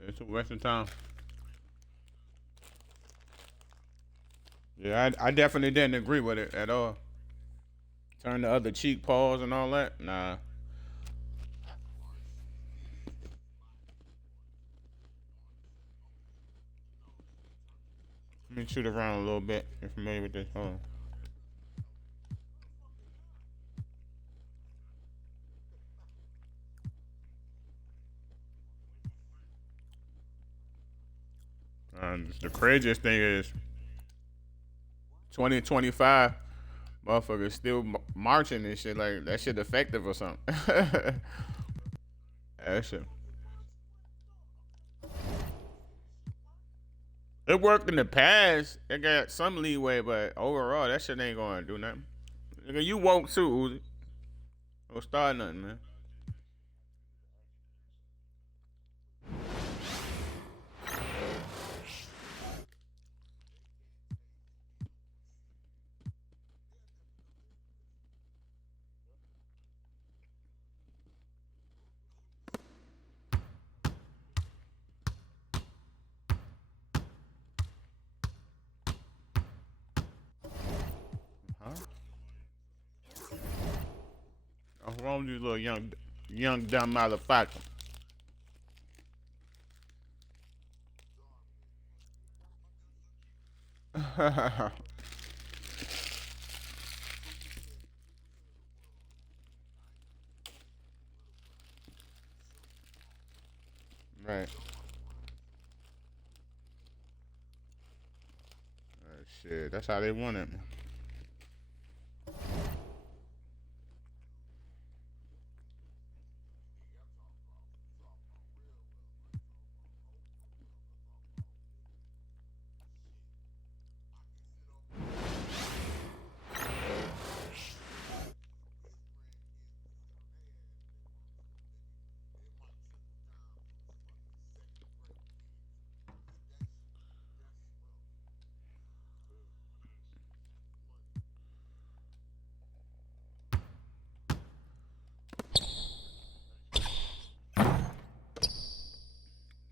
It's a waste of time. Yeah, I definitely didn't agree with it at all. Turn the other cheek, pause, and all that. Nah. Let me shoot around a little bit. You're familiar with this? Hold on. The craziest thing is 2025, motherfuckers still marching and shit. Like, that shit effective or something. That shit. It worked in the past. It got some leeway, but overall, that shit ain't gonna do nothing. Nigga, you woke too, Uzi. Don't start nothing, man. Huh? What's wrong with you, little young dumb motherfucker? Right. Shit, that's how they want it.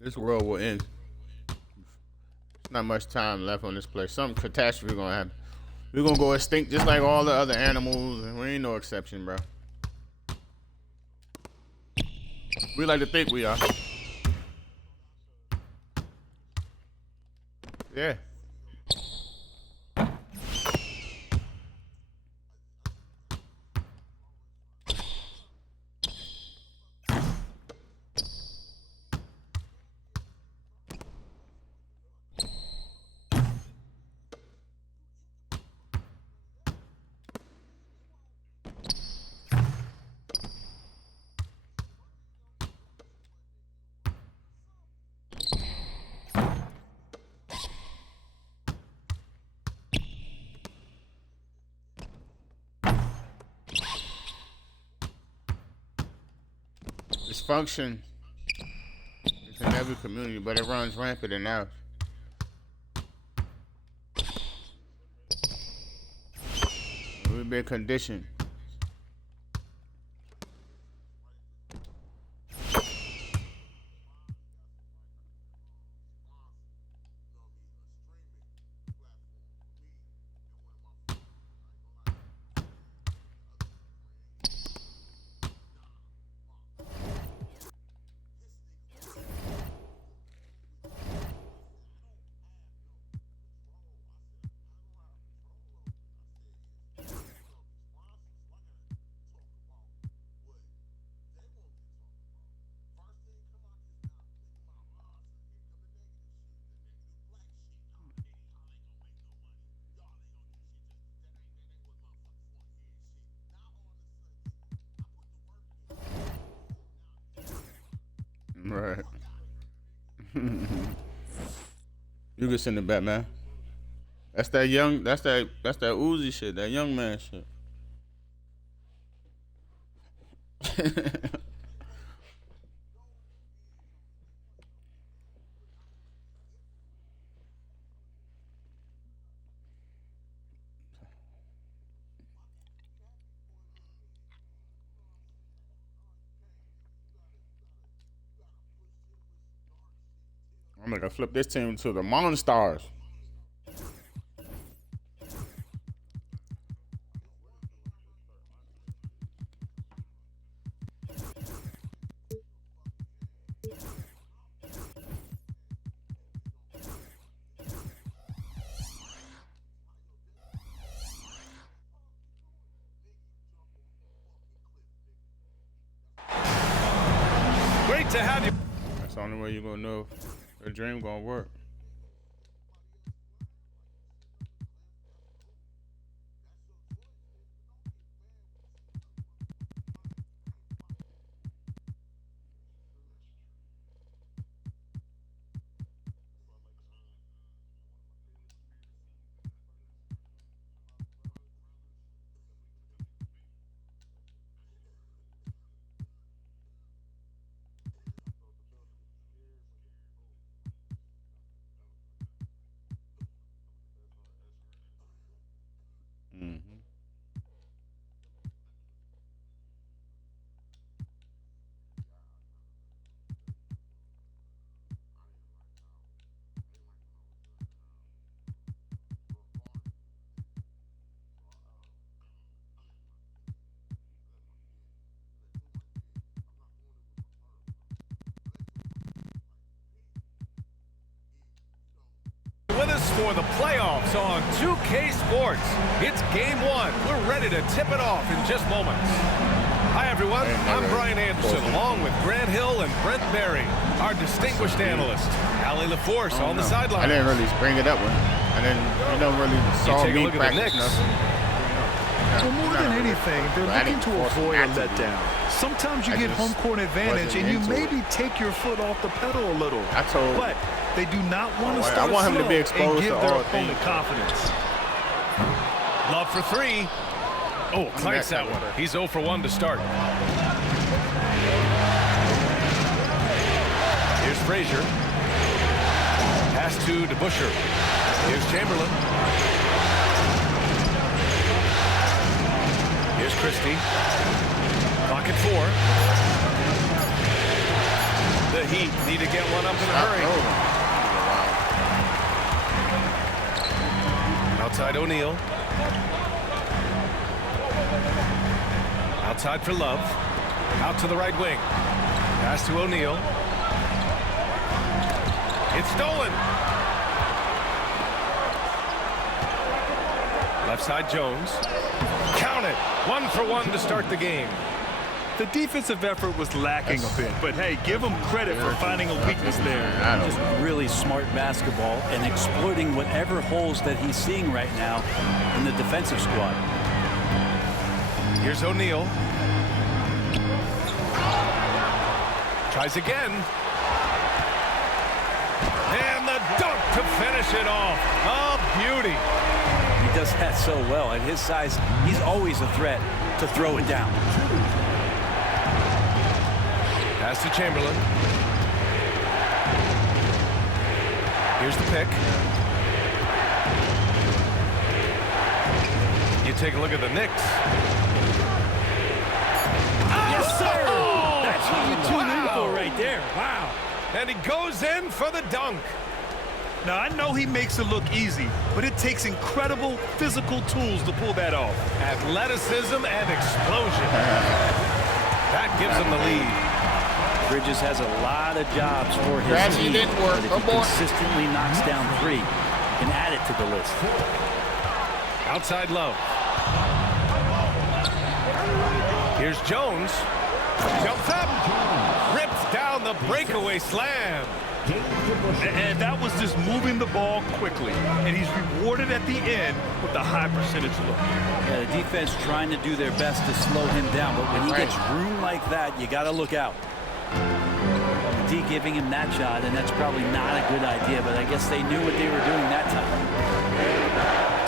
This world will end. There's not much time left on this place. Some catastrophe gonna happen. We're gonna go extinct just like all the other animals, and we ain't no exception, bro. We like to think we are. Yeah. Dysfunction is in every community, but it runs rampant in ours. We've been conditioned. Right. You can send it back, man. That's that young. That's that Uzi shit. That young man shit. I'm gonna flip this team to the Monstars. Great to have you. That's the only way you're gonna know if the dream gonna work. With us for the playoffs on 2K Sports. It's game one. We're ready to tip it off in just moments. Hi, everyone. I'm Brian Anderson, along with Grant Hill and Brent Berry, our distinguished analyst. Allie LaForce on the sideline. I didn't really bring it up with him. I didn't, you don't really saw me practice nothing. Well, more than anything, they're looking to avoid a letdown. Sometimes you get home court advantage and you maybe take your foot off the pedal a little. But they do not want to start him to be exposed and give to their all opponent confidence. Love for three. Oh, clanks that one. He's 0 for 1 to start. Here's Frazier. Pass to DeBusschere. Here's Chamberlain. Here's Christie. Clock at 4. The Heat need to get one up in a hurry. Outside O'Neal. Outside for Love. Out to the right wing. Pass to O'Neal. It's stolen. Left side Jones. Count it. 1 for 1 to start the game. The defensive effort was lacking a bit, but hey, give them credit for finding a weakness there. Just really smart basketball and exploiting whatever holes that he's seeing right now in the defensive squad. Here's O'Neal. Tries again. And the dunk to finish it off. A beauty. He does that so well. At his size, he's always a threat to throw it down. Pass to Chamberlain. Here's the pick. You take a look at the Knicks. Yes, sir! Oh! That's what you tune in for right there. Wow. And he goes in for the dunk. Now, I know he makes it look easy, but it takes incredible physical tools to pull that off. Athleticism and explosion. That gives him the lead. Bridges has a lot of jobs for his team, but if he consistently knocks down 3, he can add it to the list. Outside Love. Here's Jones. Jumps up. Rips down the breakaway slam. And that was just moving the ball quickly. And he's rewarded at the end with a high percentage look. Yeah, the defense trying to do their best to slow him down, but when he gets room like that, you got to look out. D giving him that shot, and that's probably not a good idea, but I guess they knew what they were doing that time.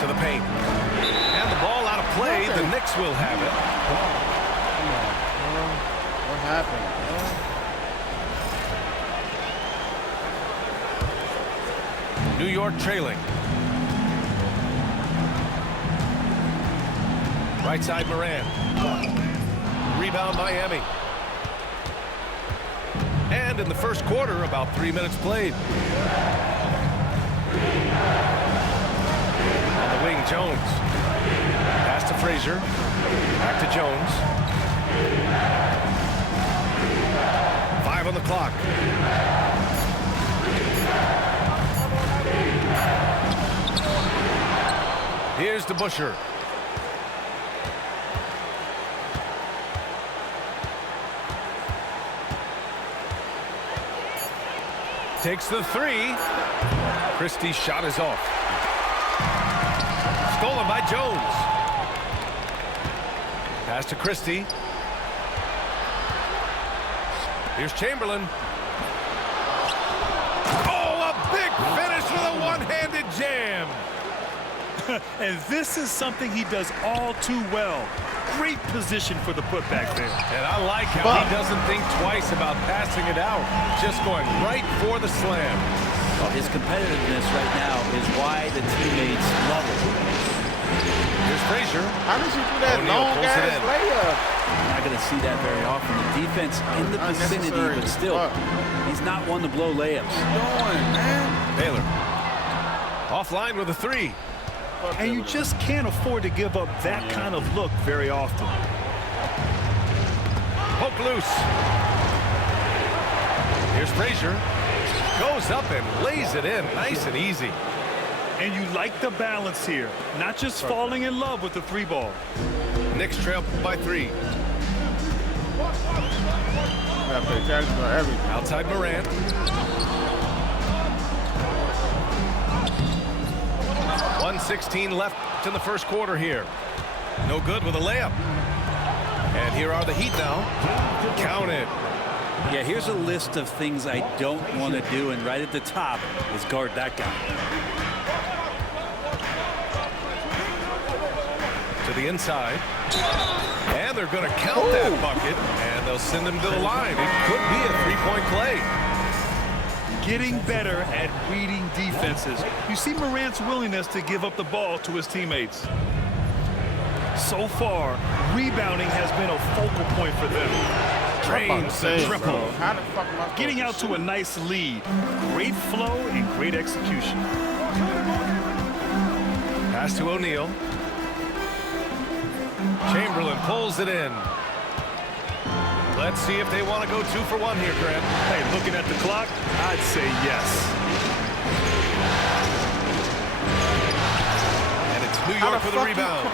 To the paint. And the ball out of play. The Knicks will have it. What happened? New York trailing. Right side Moran. Rebound Miami. And in the first quarter, about 3 minutes played. On the wing, Jones. Pass to Frazier. Back to Jones. 5 on the clock. Here's DeBusschere. Takes the three. Christie's shot is off. Stolen by Jones. Pass to Christie. Here's Chamberlain. Oh, a big finish with a one-handed jam. And this is something he does all too well. Great position for the putback there. And I like how he doesn't think twice about passing it out. Just going right for the slam. Well, his competitiveness right now is why the teammates love it. Here's Frazier. How does he do that long-ass layup? You're not going to see that very often. The defense in the vicinity, but still, he's not one to blow layups. What are you doing, man? Baylor. Offline with a three. And you just can't afford to give up that kind of look very often. Poke loose. Here's Frazier. Goes up and lays it in nice and easy. And you like the balance here. Not just falling in love with the three ball. Knicks trail by 3. Outside Morant. .116 left in the first quarter here. No good with a layup. And here are the Heat now. Count it. Yeah, here's a list of things I don't want to do, and right at the top is guard that guy. To the inside. And they're going to count that bucket, and they'll send him to the line. It could be a three-point play. Getting better at reading defenses. You see Morant's willingness to give up the ball to his teammates. So far, rebounding has been a focal point for them. Drains the triple. Getting out to a nice lead. Great flow and great execution. Pass to O'Neal. Chamberlain pulls it in. Let's see if they want to go 2 for 1 here, Grant. Hey, looking at the clock, I'd say yes. And it's New York with a rebound.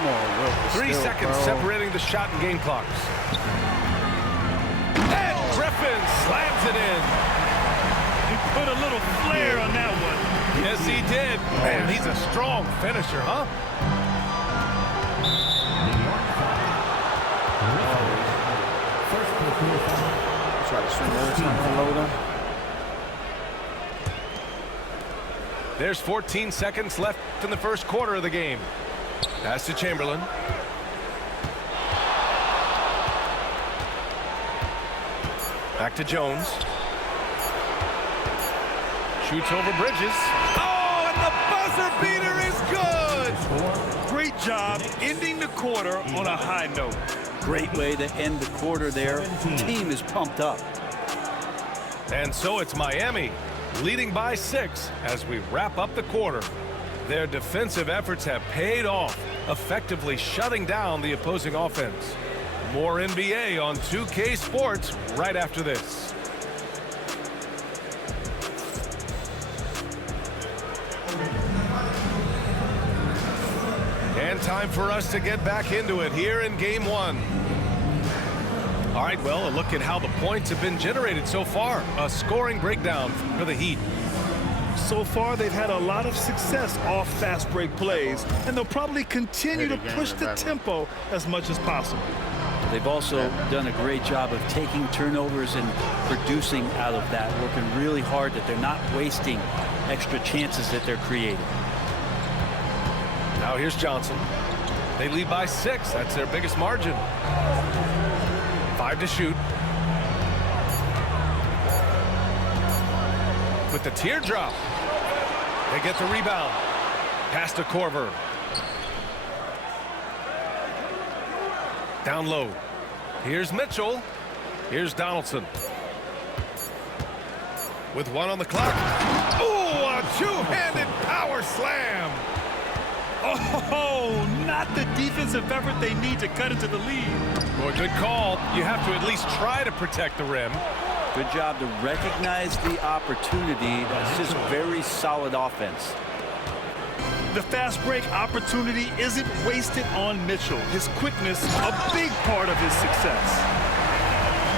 3 seconds separating the shot and game clocks. And Griffin slams it in. He put a little flair on that one. Yes, he did. Man, he's a strong finisher, huh? Try to swing every time I load him. There's 14 seconds left in the first quarter of the game. Pass to Chamberlain. Back to Jones. Shoots over Bridges. Oh, and the buzzer beater is good! Great job ending the quarter on a high note. Great way to end the quarter there. The team is pumped up. And so it's Miami leading by 6 as we wrap up the quarter. Their defensive efforts have paid off, effectively shutting down the opposing offense. More NBA on 2K Sports right after this. And time for us to get back into it here in Game 1. All right, well, a look at how the points have been generated so far. A scoring breakdown for the Heat. So far, they've had a lot of success off fast break plays, and they'll probably continue to push the tempo as much as possible. They've also done a great job of taking turnovers and producing out of that, working really hard that they're not wasting extra chances that they're creating. Now here's Johnson. They lead by 6. That's their biggest margin. 5 to shoot. With the teardrop. They get the rebound. Pass to Korver. Down low. Here's Mitchell. Here's Donaldson. with 1 on the clock. Ooh, a two-handed power slam. Oh, not the defensive effort they need to cut into the lead. Boy, good call. You have to at least try to protect the rim. Good job to recognize the opportunity. That's just very solid offense. The fast break opportunity isn't wasted on Mitchell. His quickness, a big part of his success.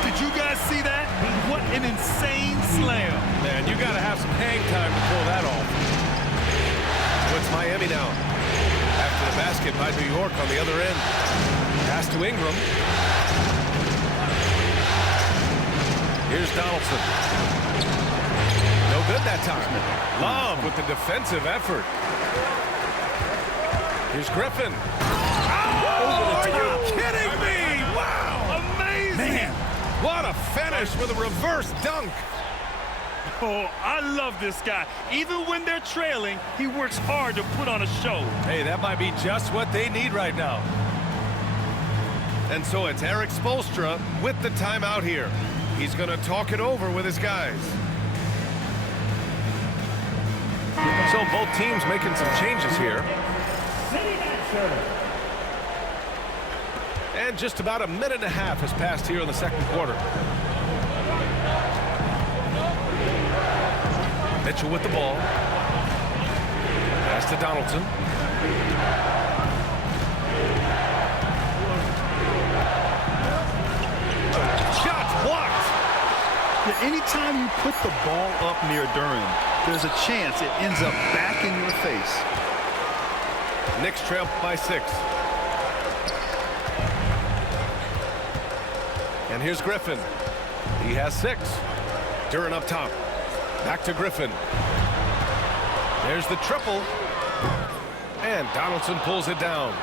Did you guys see that? What an insane slam. Man, you got to have some hang time to pull that off. So it's Miami now. After the basket by New York on the other end. Pass to Ingram. Here's Donaldson. No good that time. Love with the defensive effort. Here's Griffin. Oh, are you kidding me? Wow! Amazing! Man, what a finish with a reverse dunk. Oh, I love this guy. Even when they're trailing, he works hard to put on a show. Hey, that might be just what they need right now. And so it's Erik Spoelstra with the timeout here. He's going to talk it over with his guys. So both teams making some changes here. And just about a minute and a half has passed here in the second quarter. Mitchell with the ball. Pass to Donaldson. Shots blocked. Yeah, anytime you put the ball up near Duren, there's a chance it ends up back in your face. Knicks trail by 6. And here's Griffin. He has 6. Duren up top. Back to Griffin. There's the triple. And Donaldson pulls it down.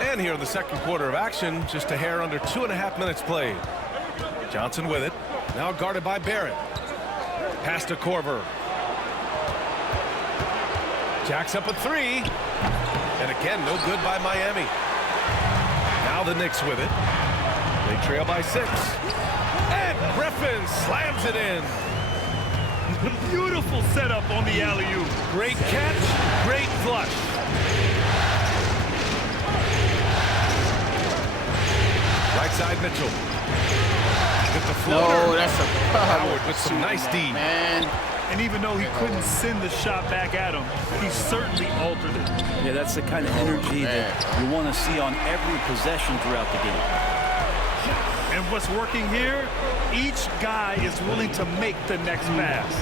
And here in the second quarter of action, just a hair under 2.5 minutes played. Johnson with it. Now guarded by Barrett. Pass to Korver. Jacks up a 3. And again, no good by Miami. Now the Knicks with it. They trail by 6. And Griffin slams it in. Beautiful setup on the alley-oop. Great catch, great flush. Right side Mitchell. With the floater. No, that's a Howard with some nice D. Man. And even though he couldn't send the shot back at him, he certainly altered it. Yeah, that's the kind of energy that you want to see on every possession throughout the game. And what's working here, each guy is willing to make the next pass.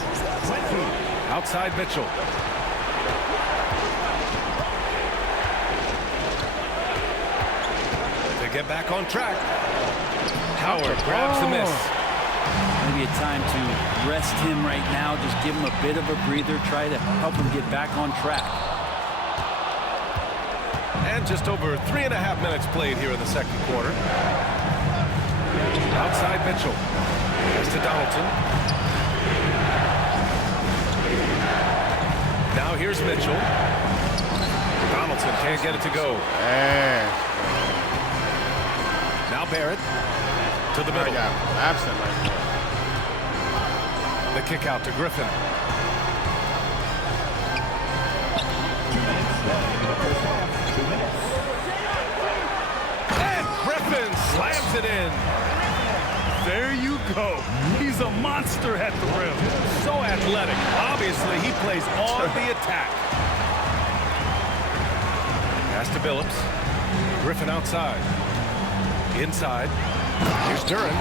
Outside Mitchell. To get back on track. Howard grabs the miss. Maybe a time to rest him right now. Just give him a bit of a breather. Try to help him get back on track. And just over 3.5 minutes played here in the second quarter. Outside Mitchell. Pass to Donaldson. Now here's Mitchell. Donaldson can't get it to go. Now Barrett to the middle. Absent right there. The kick out to Griffin. And Griffin slams it in. There you go. He's a monster at the rim. So athletic. Obviously, he plays on the attack. Pass to Billups. Griffin outside. Inside. Here's Duren.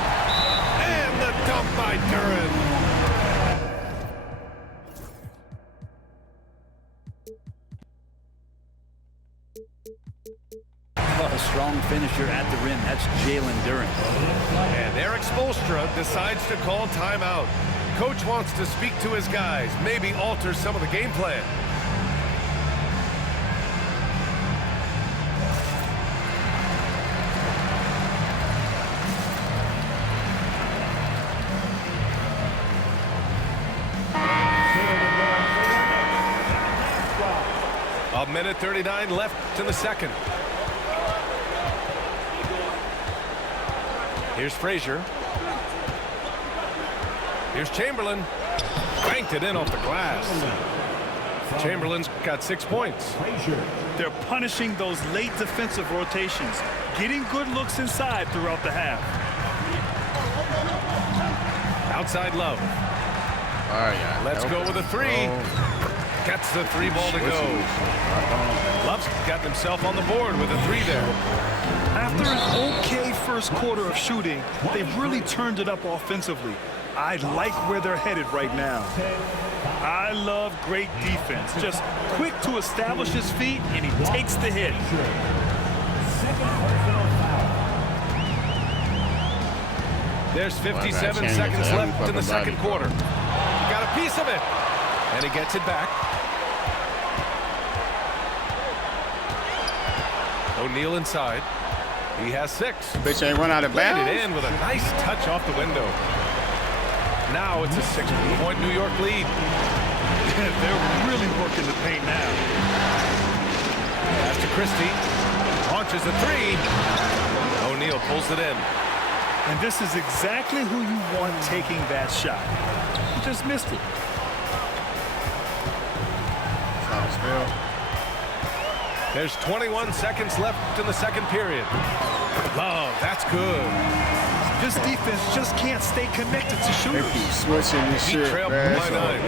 And the dunk by Duren. A strong finisher at the rim. That's Jalen Duren. And Erik Spoelstra decides to call timeout. Coach wants to speak to his guys, maybe alter some of the game plan. A minute 39 left in the second. Here's Frazier. Here's Chamberlain. Banked it in off the glass. Chamberlain's got 6 points. They're punishing those late defensive rotations, getting good looks inside throughout the half. Outside Love. Let's go with a three. Gets the 3 ball to go. Love's got himself on the board with a 3 there. After an okay first quarter of shooting, they've really turned it up offensively. I like where they're headed right now. I love great defense. Just quick to establish his feet, and he takes the hit. There's 57 seconds left in the second quarter. Got a piece of it. And he gets it back. O'Neal inside. He has 6. Bitch ain't run out of bounds. Played it in with a nice touch off the window. Now it's a 6-point New York lead. They're really working the paint now. Pass to Christie. Launches a 3. O'Neal pulls it in. And this is exactly who you want taking that shot. He just missed it. There's 21 seconds left in the second period. Love, that's good. This defense just can't stay connected to shooters. They keep switching this He shit, trailed man. by 9.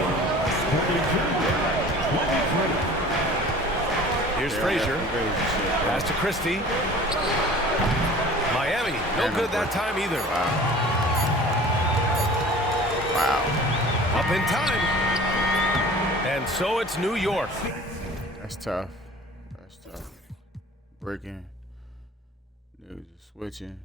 Here's Frazier. Pass to Christie. Miami, no good that time either. Wow. Up in time. And so it's New York. That's tough. That's tough. Breaking. Dudes are switching.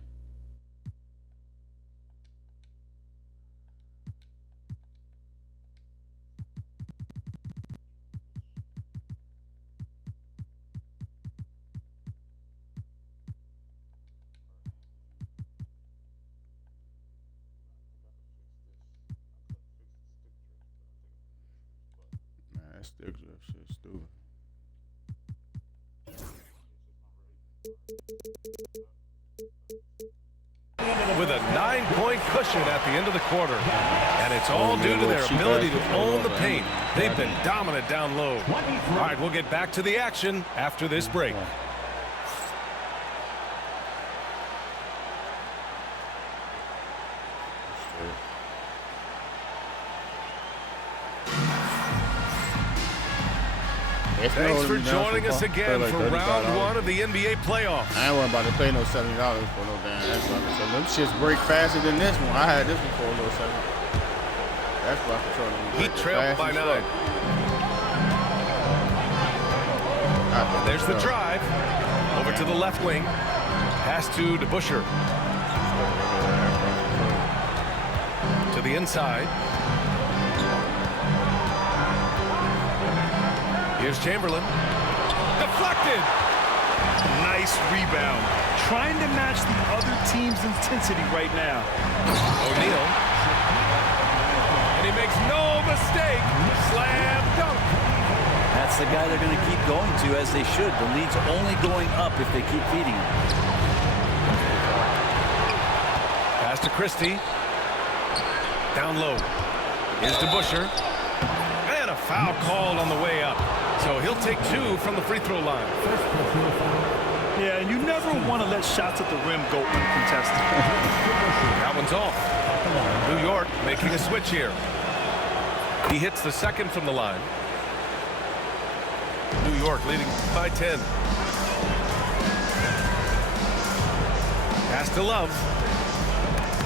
That stick drift shit stupid. With a 9-point cushion at the end of the quarter. And it's all due to their ability to own the paint. They've been dominant down low. All right, we'll get back to the action after this break. Thanks for joining us again for round 1 of the NBA playoffs. I ain't about to pay no $70 for no damn Xbox. So them shits break faster than this one. I had this one for a little second. That's why controller. He trailed by 9. There's the drive. Over to the left wing. Pass to DeBusschere. To the inside. Here's Chamberlain. Deflected. Nice rebound. Trying to match the other team's intensity right now. O'Neal. And he makes no mistake. Slam dunk. That's the guy they're going to keep going to, as they should. The lead's only going up if they keep feeding him. Pass to Christie. Down low. Here's DeBusschere. And a foul called on the way up. So he'll take 2 from the free throw line. Yeah, and you never want to let shots at the rim go uncontested. That one's off. New York making a switch here. He hits the second from the line. New York leading by 10. Pass to Love.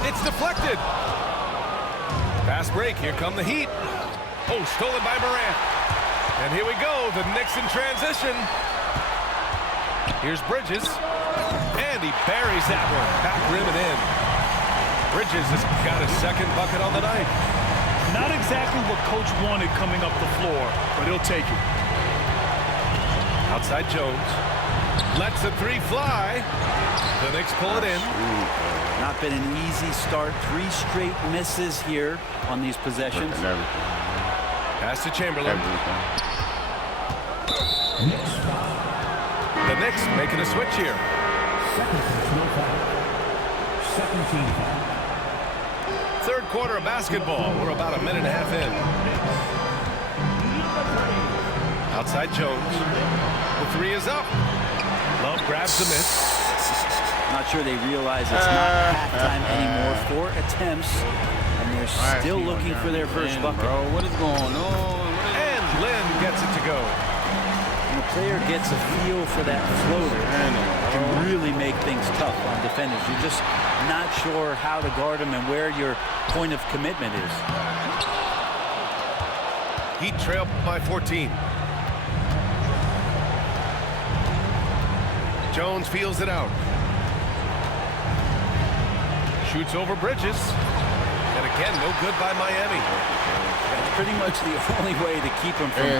It's deflected. Fast break. Here come the Heat. Oh, stolen by Morant. And here we go, the Knicks in transition. Here's Bridges. And he buries that one. Back rim and in. Bridges has got his second bucket on the night. Not exactly what Coach wanted coming up the floor, but he'll take it. Outside Jones. Lets the 3 fly. The Knicks pull it in. Not been an easy start. 3 straight misses here on these possessions. Pass to Chamberlain. The Knicks making a switch here. Third quarter of basketball. We're about a minute and a half in. Outside Jones. The three is up. Love grabs the miss. Not sure they realize it's not halftime anymore. 4 attempts, and they're still looking for their first bucket. Bro, what is going on? And Lynn gets it to go. When a player gets a feel for that floater, it can really make things tough on defenders. You're just not sure how to guard them and where your point of commitment is. Heat trail by 14. Jones feels it out. Shoots over Bridges. And again, no good by Miami. That's pretty much the only way to keep them from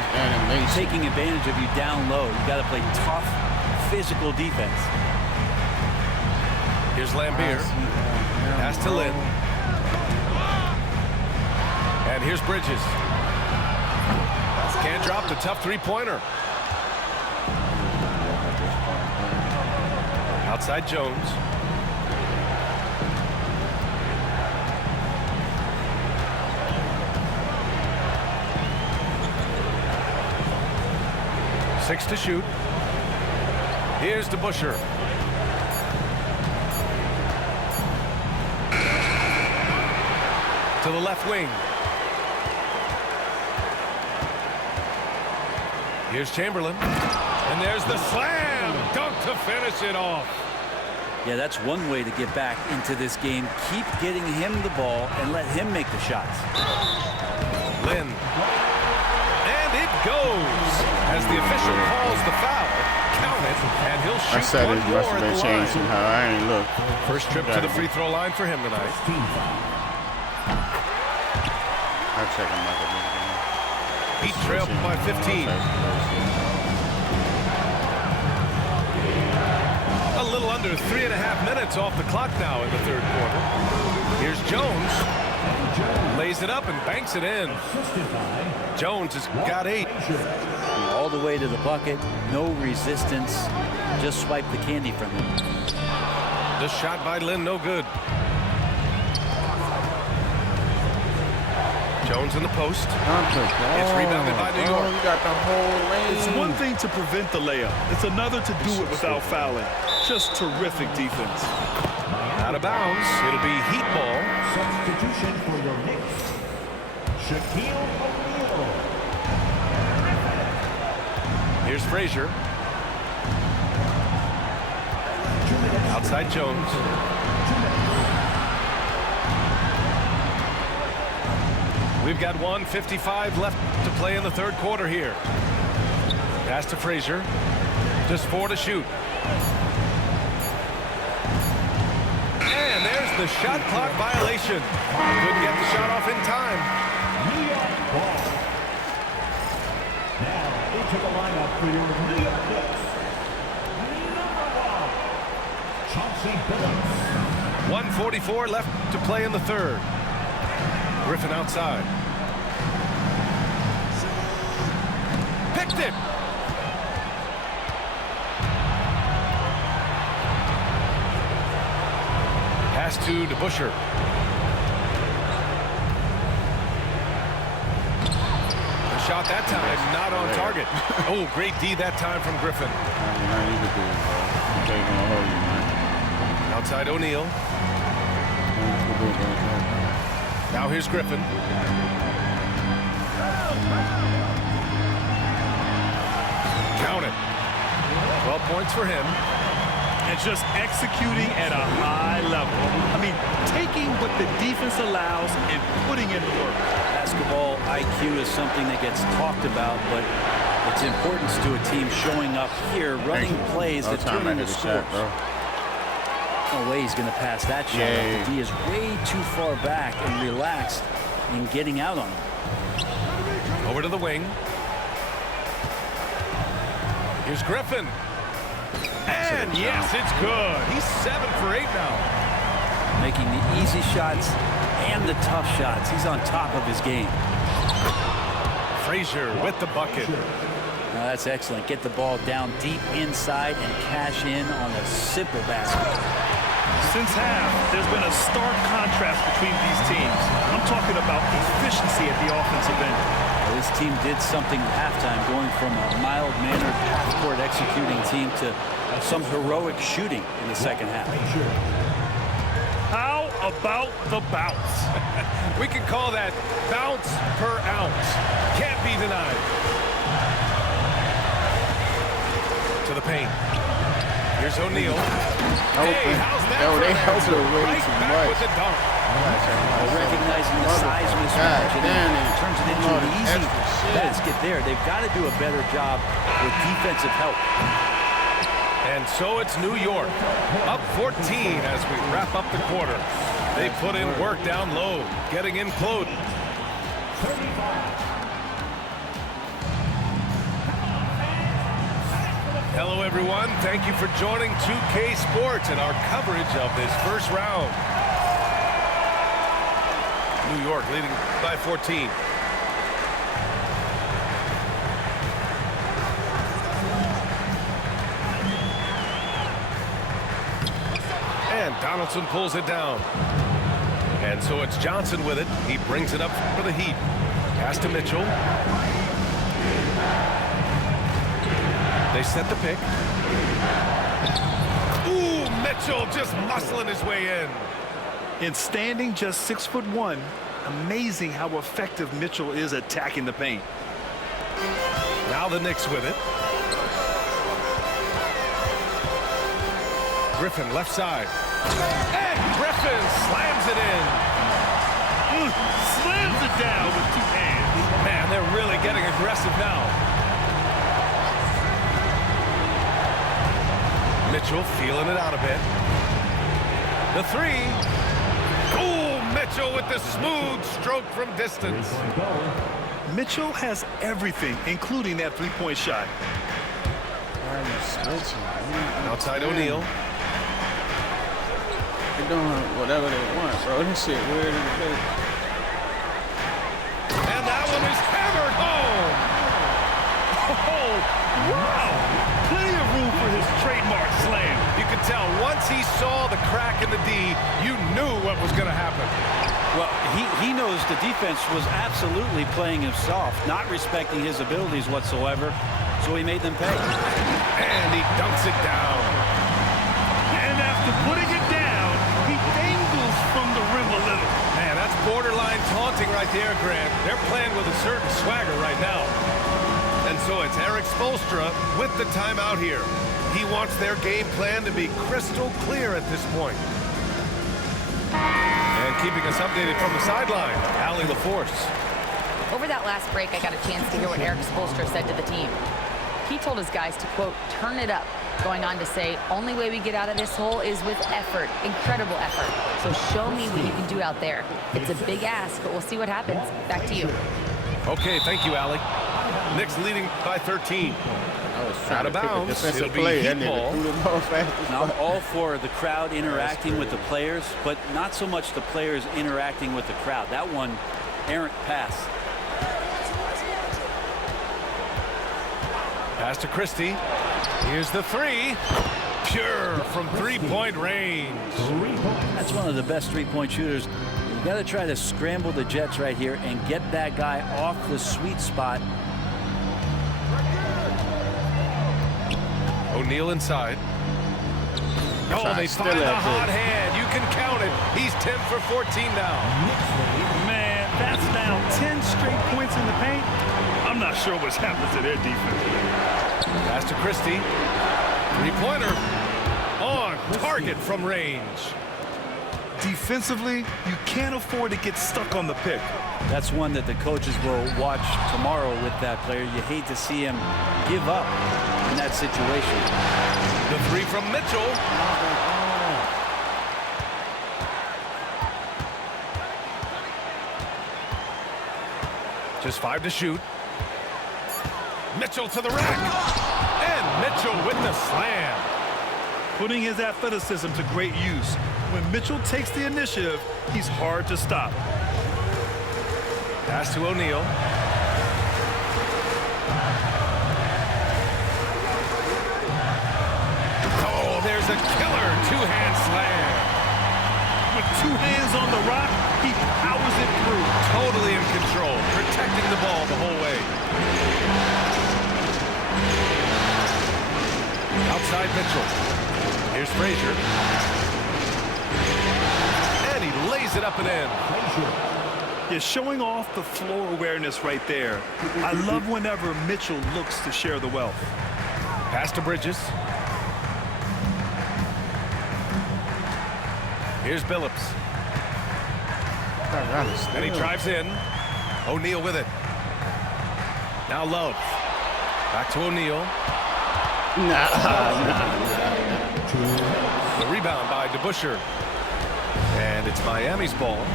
taking advantage of you down low. You got to play tough, physical defense. Here's Lambier. Pass to Lynn. And here's Bridges. Can't drop the tough three-pointer. Outside Jones. Six to shoot. Here's DeBusschere. To the left wing. Here's Chamberlain. And there's the slam dunk to finish it off. Yeah, that's one way to get back into this game. Keep getting him the ball and let him make the shots. Lynn. And it goes. As the official calls the foul, count it, and he'll shoot I said one it more must have at been the changed line. somehow. I ain't look. First trip to the free throw line for him tonight. I'll check him out. Heat trail by 15. A little under 3.5 minutes off the clock now in the third quarter. Here's Jones. Lays it up and banks it in. Jones has got 8. All the way to the bucket. No resistance. Just swipe the candy from him. The shot by Lynn, no good. Jones in the post. It's rebounded by New York. You got the whole lane. It's one thing to prevent the layup. It's another to do it without fouling. Just terrific defense. Out of bounds. It'll be Heat ball. Substitution for your Knicks, Shaquille O'Neal. Here's Frazier. Outside Jones. We've got 1:55 left to play in the third quarter here. Pass to Frazier. Just 4 to shoot. And there's the shot clock violation. Couldn't get the shot off in time. New York ball. Now into the lineup for your New York Knicks. Number 1, Chauncey Billups. 1:44 left to play in the third. Griffin outside. Picked it. Pass to DeBusschere. The shot that time not on target. Oh, great D that time from Griffin. Outside O'Neal. Now here's Griffin. Count it. 12 points for him. And just executing at a high level. I mean, taking what the defense allows and putting in the work. Basketball IQ is something that gets talked about, but its importance to a team showing up here, running plays that turn into scores. No way he's going to pass that shot. The D is way too far back and relaxed in getting out on him. Over to the wing. Here's Griffin. And yes, it's good. He's 7 for 8 now. Making the easy shots and the tough shots. He's on top of his game. Frazier with the bucket. Now that's excellent. Get the ball down deep inside and cash in on a simple basket. Since half, there's been a stark contrast between these teams. I'm talking about efficiency at the offensive end. Well, this team did something at halftime, going from a mild-mannered half-court executing team to some heroic shooting in the second half. How about the bounce? We can call that bounce per ounce. Can't be denied. To the paint. Here's O'Neal. Hey, how's that for an answer? Right back with the dunk. Recognizing the size mismatch and it turns it into an easy basket there. They've got to do a better job with defensive help. And so it's New York, up 14 as we wrap up the quarter. They put in work down low, getting in close. Hello, everyone. Thank you for joining 2K Sports and our coverage of this first round. New York leading by 14. And Donaldson pulls it down. And so it's Johnson with it. He brings it up for the Heat. Pass to Mitchell. They set the pick. Ooh, Mitchell just muscling his way in standing just 6'1", amazing how effective Mitchell is attacking the paint. Now the Knicks with it. Griffin left side. And Griffin slams it in. Slams it down with two hands. Man, they're really getting aggressive now. Mitchell feeling it out a bit. The three. Oh, Mitchell with the smooth stroke from distance. Mitchell has everything, including that three-point shot. Outside O'Neal. They're doing whatever they want, bro. This shit weird in the face. And that one is hammered home. Oh, wow. Plenty of room for his trademark slam. You could tell once he saw the crack in the D, you knew what was going to happen. Well, he knows the defense was absolutely playing him soft, not respecting his abilities whatsoever, so he made them pay. And he dunks it down. And after putting it down, he dangles from the rim a little. Man, that's borderline taunting right there, Grant. They're playing with a certain swagger right now. And so it's Erik Spoelstra with the timeout here. He wants their game plan to be crystal clear at this point. And keeping us updated from the sideline, Allie LaForce. Over that last break, I got a chance to hear what Erik Spoelstra said to the team. He told his guys to, quote, turn it up, going on to say, only way we get out of this hole is with effort, incredible effort. So show me what you can do out there. It's a big ask, but we'll see what happens. Back to you. Okay, thank you, Allie. Knicks leading by 13. I was trying to pick a defensive play. That nigga threw the ball fast. Now, I'm all for the crowd interacting with the players, but not so much the players interacting with the crowd. That one, errant pass. Pass to Christie. Here's the three. Pure from three-point range. That's one of the best three-point shooters. You got to try to scramble the Jets right here and get that guy off the sweet spot. O'Neal inside. Oh, they find the hot hand. You can count it. He's 10 for 14 now. Man, that's now 10 straight points in the paint. I'm not sure what's happened to their defense. Pass to Christie. Three-pointer. On target from range. Defensively, you can't afford to get stuck on the pick. That's one that the coaches will watch tomorrow with that player. You hate to see him give up in that situation. The three from Mitchell. Just 5 to shoot. Mitchell to the rack. And Mitchell with the slam. Putting his athleticism to great use. When Mitchell takes the initiative, he's hard to stop. Pass to O'Neal. Oh, there's a killer two-hand slam. with 2 hands on the rock, he powers it through. Totally in control, protecting the ball the whole way. Outside Mitchell. Here's Frazier. And he lays it up and in. Yeah, showing off the floor awareness right there. I love whenever Mitchell looks to share the wealth. Pass to Bridges. Here's Billups. And he drives in. O'Neal with it. Now Love. Back to O'Neal. The rebound by DeBusschere. And it's Miami's ball.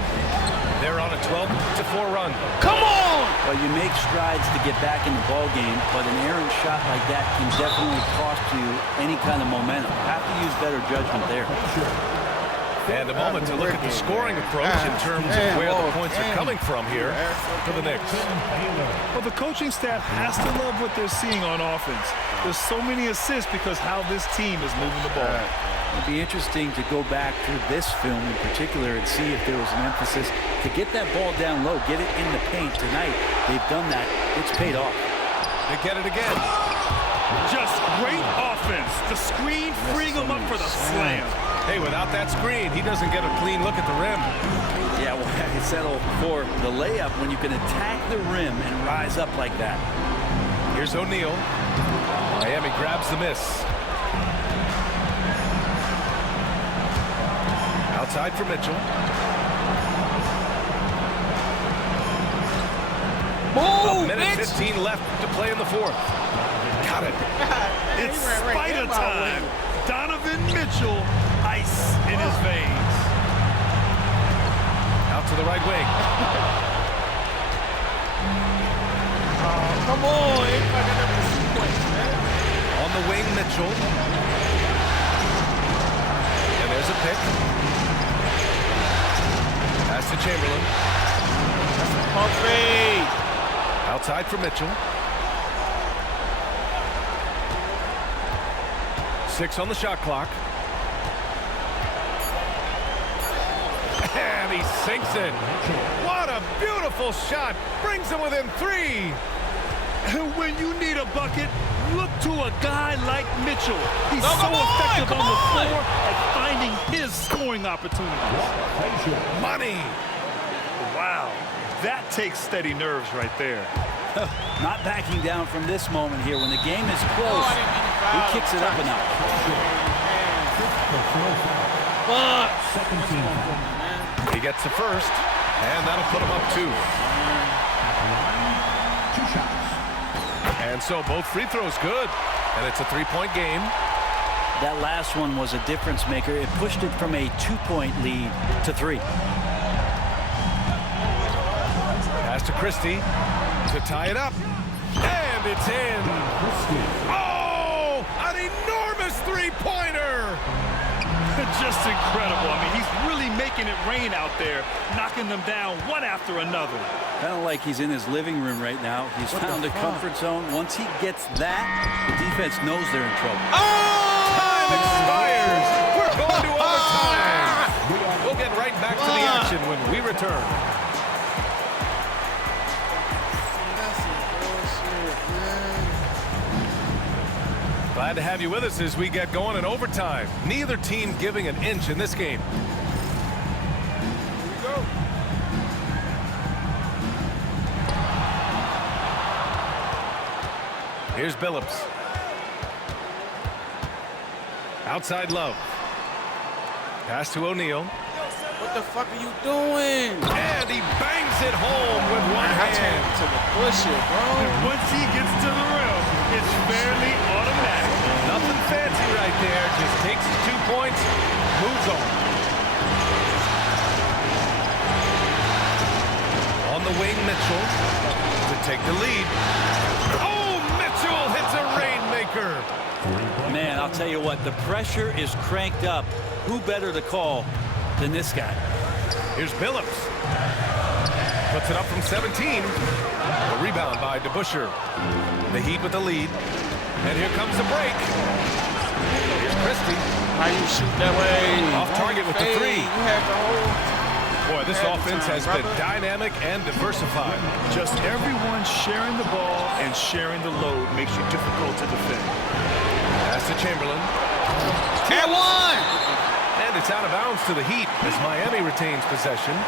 They're on a 12-4 run. Come on! Well, you make strides to get back in the ball game, but an errant shot like that can definitely cost you any kind of momentum. Have to use better judgment there. And a moment to look at the scoring approach in terms of where the points are coming from here for the Knicks. Well, the coaching staff has to love what they're seeing on offense. There's so many assists because how this team is moving the ball. It'd be interesting to go back through this film in particular and see if there was an emphasis to get that ball down low, get it in the paint tonight. They've done that. It's paid off. They get it again. Just great offense. The screen freeing him up for the slam. Hey, without that screen, he doesn't get a clean look at the rim. Yeah, well, I said before, the layup, when you can attack the rim and rise up like that. Here's O'Neal. Miami grabs the miss. Outside for Mitchell. Move, A minute 15 left to play in the fourth. Got it. It's spider time. Donovan Mitchell, ice in his veins. Out to the right wing. Come on. On the wing, Mitchell. And there's a pick. Pass to Chamberlain. Pump fade. Outside for Mitchell. 6 on the shot clock. And he sinks it. What a beautiful shot. Brings him within 3. And when you need a bucket, look to a guy like Mitchell. He's so effective on the floor at finding his scoring opportunities. Money. Wow. That takes steady nerves right there. Not backing down from this moment here. When the game is close, he kicks it up a notch. He gets the first, and that'll put him up 2. 2 shots. And so both free throws good, and it's a 3-point game. That last one was a difference maker. It pushed it from a 2-point lead to 3. Pass to Christie to tie it up, and it's in. Oh, an enormous 3-pointer. Just incredible. I mean, he's really making it rain out there, knocking them down one after another. Kind of like he's in his living room right now. He's found a comfort zone. Once he gets that, the defense knows they're in trouble. Time expires. We're going to overtime. We'll get right back to the action when we return. Glad to have you with us as we get going in overtime. Neither team giving an inch in this game. Here we go. Here's Billups. Outside Love. Pass to O'Neal. What the fuck are you doing? And he bangs it home with one hand. To the push it, bro. Once he gets to the rim, it's fairly automatic. Nothing fancy right there. Just takes his 2 points, moves on. On the wing, Mitchell to take the lead. Oh, Mitchell hits a rainmaker. Man, I'll tell you what, the pressure is cranked up. Who better to call than this guy? Here's Billups. Puts it up from 17. The rebound by DeBusschere. The Heat with the lead. And here comes the break. Here's Christie. How you shoot that way? Off target with the three. You had the whole. Boy, this offense has been dynamic and diversified. Just everyone sharing the ball and sharing the load makes you difficult to defend. Pass to Chamberlain. And one! And it's out of bounds to the Heat as Miami retains possession.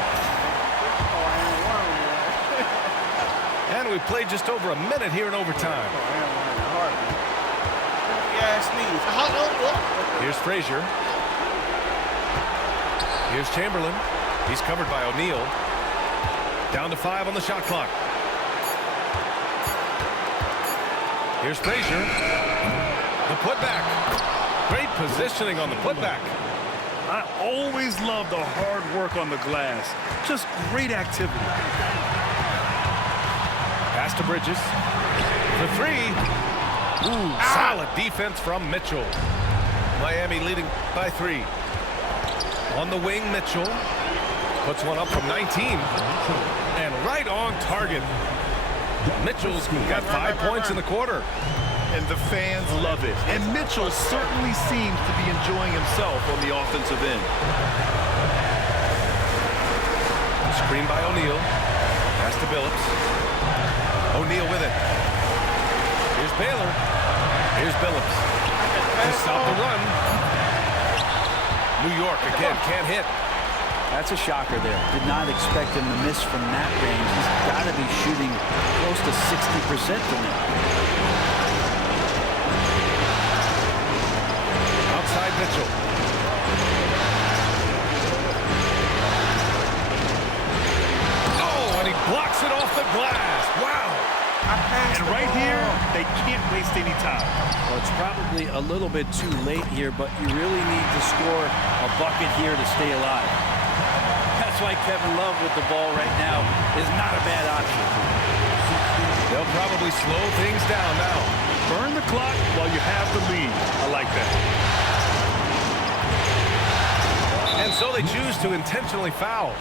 And we played just over a minute here in overtime. Here's Frazier. Here's Chamberlain. He's covered by O'Neal. Down to 5 on the shot clock. Here's Frazier. The putback. Great positioning on the putback. I always love the hard work on the glass. Just great activity. Pass to Bridges. The three. Ooh, solid defense from Mitchell. Miami leading by 3. On the wing, Mitchell. Puts one up from 19. And right on target. Mitchell's got 5 points in the quarter. And the fans love it. And Mitchell certainly seems to be enjoying himself on the offensive end. Screen by O'Neal. Pass to Billups. O'Neal with it. Here's Baylor. Here's Billups. To stop the run. New York again can't hit. That's a shocker there. Did not expect him to miss from that range. He's got to be shooting close to 60% from it. Outside Mitchell. Oh, and he blocks it off the glass. Wow. And right here, they can't waste any time. Well, it's probably a little bit too late here, but you really need to score a bucket here to stay alive. That's why Kevin Love with the ball right now is not a bad option. They'll probably slow things down now. Burn the clock while you have the lead. I like that. And so they choose to intentionally foul.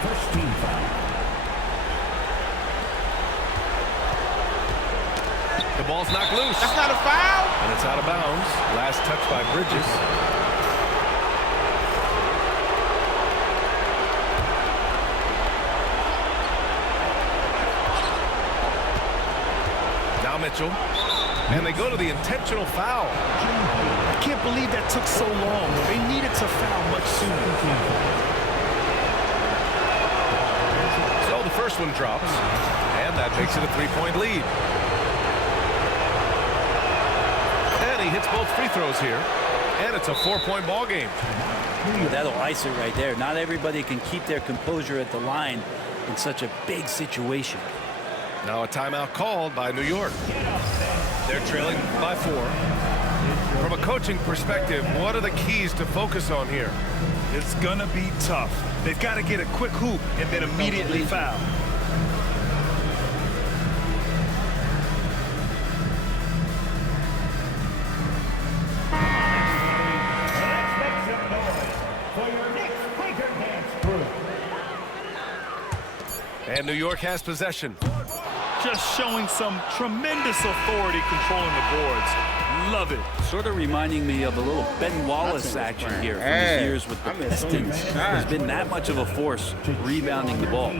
First team foul. The ball's knocked loose. That's not a foul. And it's out of bounds. Last touch by Bridges. Now Mitchell. And they go to the intentional foul. I can't believe that took so long. They needed to foul much sooner. So the first one drops. And that makes it a 3-point lead. And he hits both free throws here. And it's a 4-point ball game. That'll ice it right there. Not everybody can keep their composure at the line in such a big situation. Now a timeout called by New York. They're trailing by 4. From a coaching perspective, what are the keys to focus on here? It's gonna be tough. They've got to get a quick hoop and then immediately foul. Let's make some noise for your next Quaker Dance group. And New York has possession. Just showing some tremendous authority controlling the boards. Love it. Sort of reminding me of a little Ben Wallace action here from his years with the Pistons. There's been that much of a force rebounding the ball.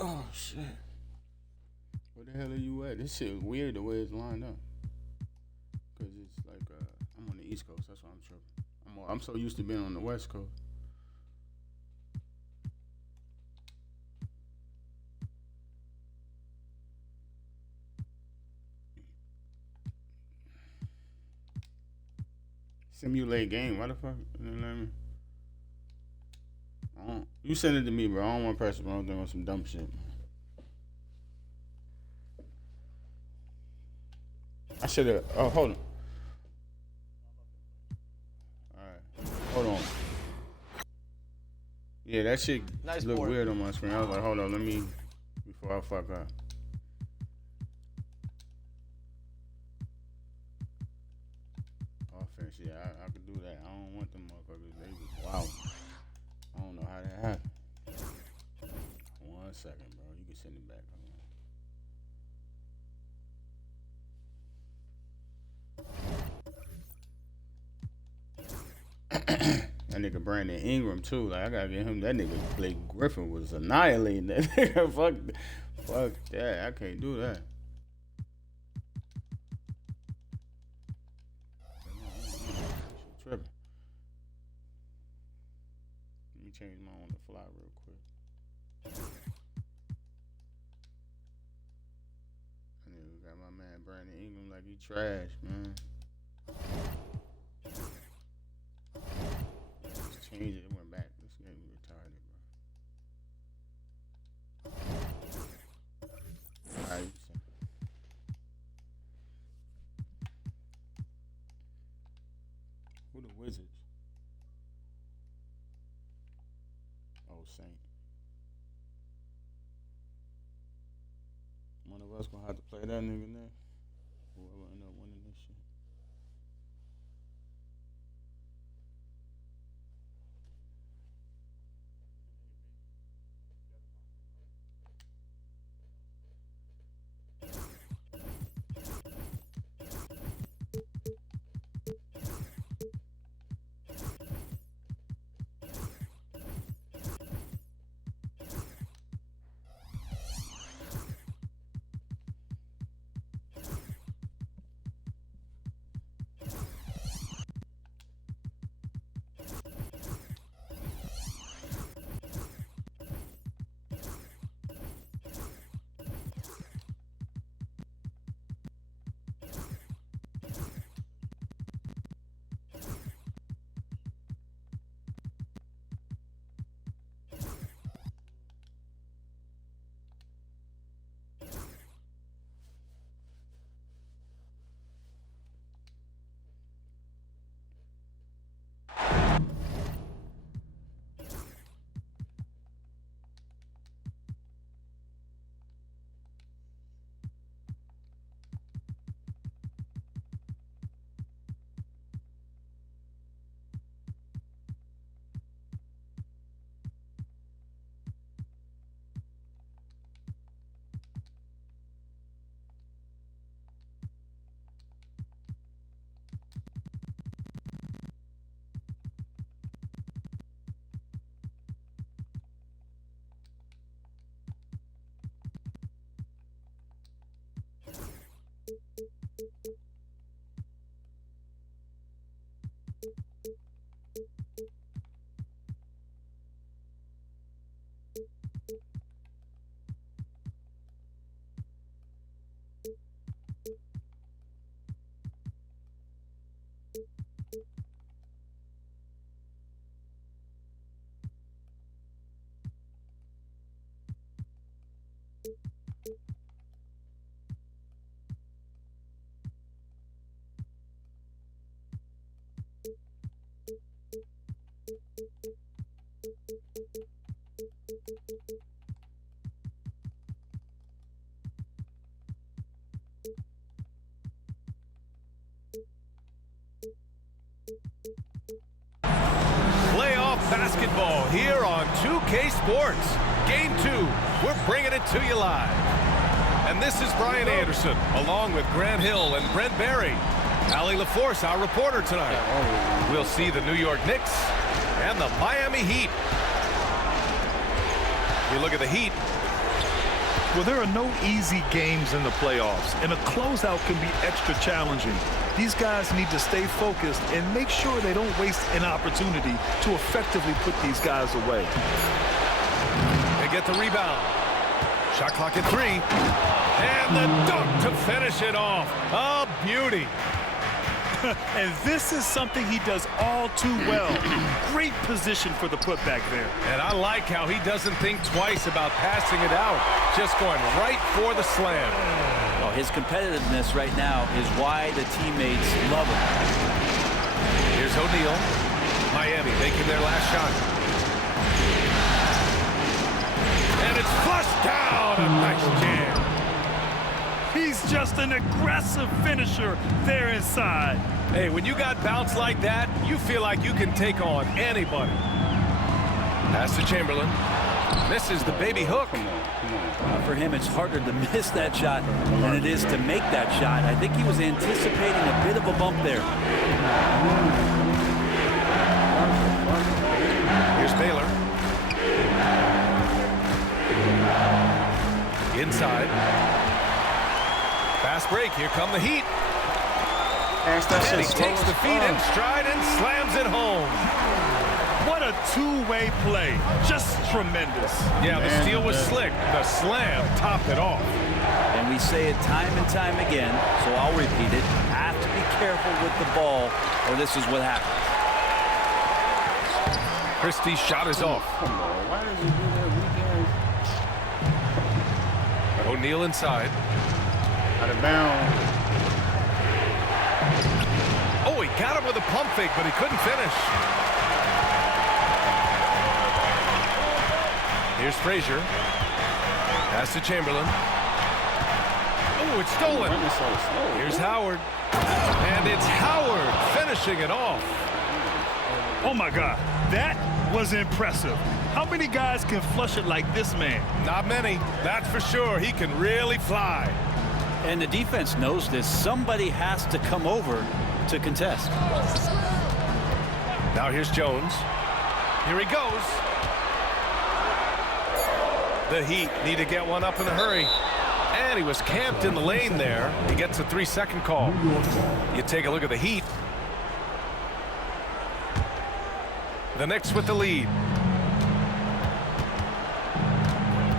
Oh shit. Where the hell are you at? This shit weird the way it's lined up. Cause it's like I'm on the East Coast. That's why I'm tripping. I'm so used to being on the West Coast. Simulate game. Why the fuck? You know what I mean? You send it to me, bro. I don't want to press the wrong thing on some dumb shit. I should have. Oh, hold on. All right, hold on. Yeah, that shit looked weird on my screen. I was like, hold on, let me before before I fuck up. Offense, yeah, I could do that. I don't want them motherfuckers. They was wild. I don't know how that happened. 1 second, bro. You can send it back. That nigga Brandon Ingram too. Like I gotta get him. That nigga Blake Griffin was annihilating that nigga. Fuck that. I can't do that. Tripping. Let me change my on the fly real quick. I nigga got my man Brandon Ingram like he trash, man. Change it went back. This game retarded, bro. Alright. Who the Wizards? Oh, Saint. One of us gonna have to play that nigga now. Whoever end up winning this shit. Playoff basketball here on 2K Sports. Game 2, we're bringing it to you live. And this is Brian Anderson, along with Grant Hill and Brent Barry. Allie LaForce, our reporter tonight. We'll see the New York Knicks and the Miami Heat. You look at the Heat. Well, there are no easy games in the playoffs, and a closeout can be extra challenging. These guys need to stay focused and make sure they don't waste an opportunity to effectively put these guys away. They get the rebound. Shot clock at 3. And the dunk to finish it off. A beauty. And this is something he does all too well. Great position for the putback there. And I like how he doesn't think twice about passing it out. Just going right for the slam. Oh, his competitiveness right now is why the teammates love him. Here's O'Neal. Miami making their last shot. And And it's flushed down. A nice jam. He's just an aggressive finisher there inside. Hey, when you got bounce like that, you feel like you can take on anybody. Pass to Chamberlain. Misses the baby hook. Come on. For him, it's harder to miss that shot than it is to make that shot. I think he was anticipating a bit of a bump there. Here's Baylor. Inside. Fast break. Here come the Heat. And he takes the feet in stride and slams it home. What a two-way play. Just tremendous. Yeah, the steal was slick. The slam topped it off. And we say it time and time again, so I'll repeat it. Have to be careful with the ball, or this is what happens. Christie's shot is off. Come on. Why does he do that weekend? O'Neal inside. Out of bounds. Oh, he got him with a pump fake, but he couldn't finish. Here's Frazier. Pass to Chamberlain. Oh, it's stolen. Here's Howard. And it's Howard finishing it off. Oh, my God. That was impressive. How many guys can flush it like this man? Not many, that's for sure. He can really fly. And the defense knows this. Somebody has to come over to contest. Now here's Jones. Here he goes. The Heat need to get one up in a hurry. And he was camped in the lane there. He gets a 3-second call. You take a look at the Heat. The Knicks with the lead.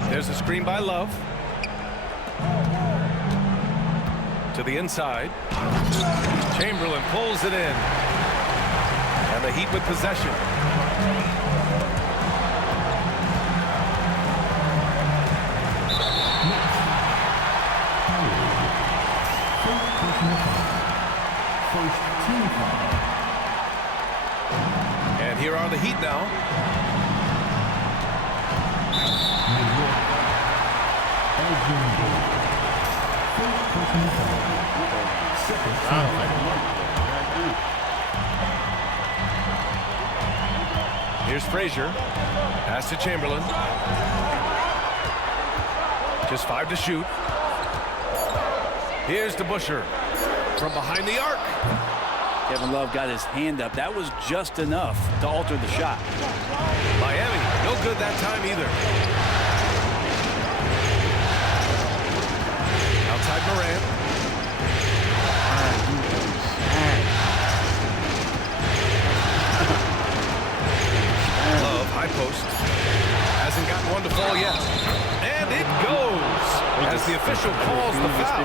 There's a screen by Love. To the inside. Chamberlain pulls it in. And the Heat with possession. And here are the Heat now. Here's Frazier. Pass to Chamberlain. Just 5 to shoot. Here's DeBusschere from behind the arc. Kevin Love got his hand up. That was just enough to alter the shot. Miami, no good that time either. Outside Morant. Love, high post. Hasn't gotten one to fall yet. And it goes. As the official calls the foul.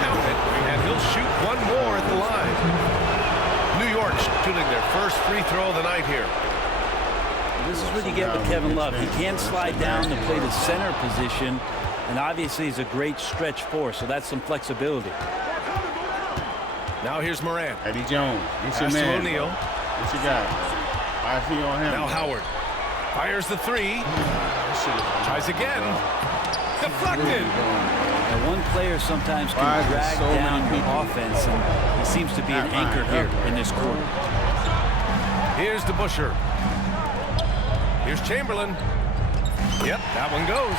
Count it, and he'll shoot one more at the line. New York shooting their first free throw of the night here. This is what you get with Kevin Love. He can slide down to play the center position, and obviously he's a great stretch force, so that's some flexibility. Now here's Morant. Eddie Jones. Pass to O'Neal. What you got? I see on him. Now Howard fires the three. Tries again. Deflected. Now one player sometimes can drag down your offense, and he seems to be an anchor here in this quarter. Here's DeBusschere. Here's Chamberlain. Yep, that one goes.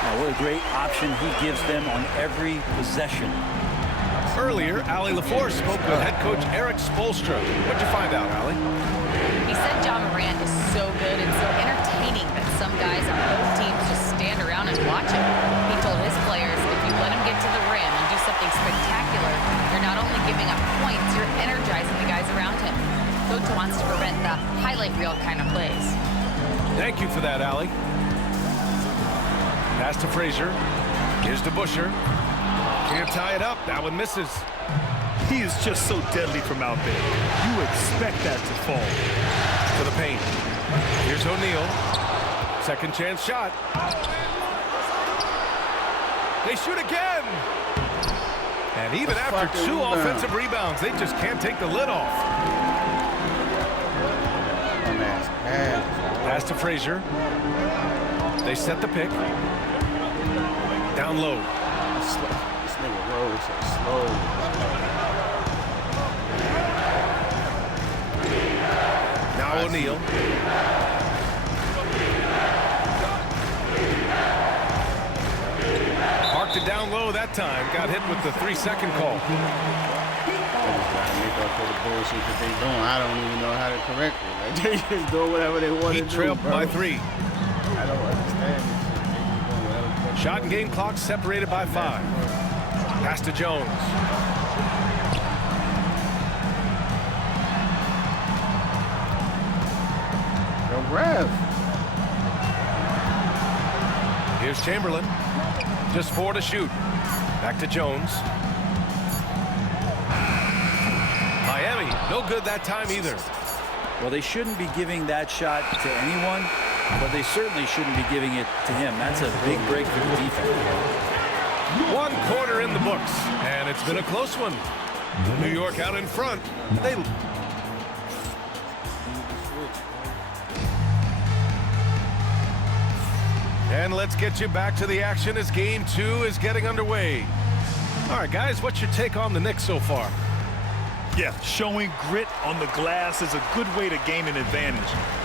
Now what a great option he gives them on every possession. Earlier, Allie LaForce spoke with head coach Eric Spoelstra. What'd you find out, Allie? He said John Morant is so good and so entertaining that some guys on both teams just stand around and watch him. He told his players, if you let him get to the rim and do something spectacular, you're not only giving up points, you're energizing the guys around him. Coach wants to prevent the highlight reel kind of plays. Thank you for that, Allie. Pass to Frazier. Here's DeBusschere. Can't tie it up. That one misses. He is just so deadly from out there. You expect that to fall. To the paint. Here's O'Neal. Second chance shot. They shoot again. And even after 2 offensive rebounds, they just can't take the lid off. Pass to Frazier. They set the pick. Down low. This nigga rolls so slow. Now O'Neal. Marked it down low that time. Got hit with the 3-second call. Make up for the bullshit that they doing. I don't even know how to correct it. Like, they just do whatever they want to do. He trailed by 3. I don't understand this shit. Shot and game clock separated by 5. Pass to Jones. The ref. Here's Chamberlain. Just 4 to shoot. Back to Jones. Miami, no good that time either. Well, they shouldn't be giving that shot to anyone, but they certainly shouldn't be giving it to him. That's a big break for the defense. 1 quarter in the books, and it's been a close one. New York out in front. And let's get you back to the action as game 2 is getting underway. All right, guys, what's your take on the Knicks so far? Yeah, showing grit on the glass is a good way to gain an advantage.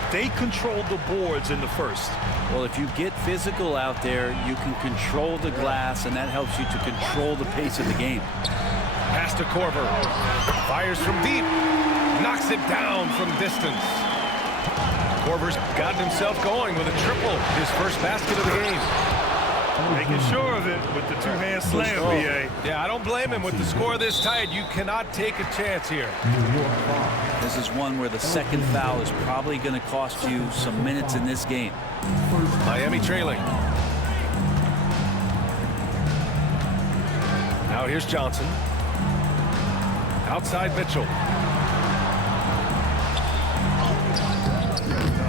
They controlled the boards in the first. Well, if you get physical out there, you can control the glass, and that helps you to control the pace of the game. Pass to Korver. Fires from deep. Knocks it down from distance. Korver's gotten himself going with a triple. His first basket of the game. Making sure of it with the two-hand slam, BA. Yeah, I don't blame him. With the score this tight, you cannot take a chance here. This is one where the second foul is probably going to cost you some minutes in this game. Miami trailing. Now here's Johnson. Outside Mitchell.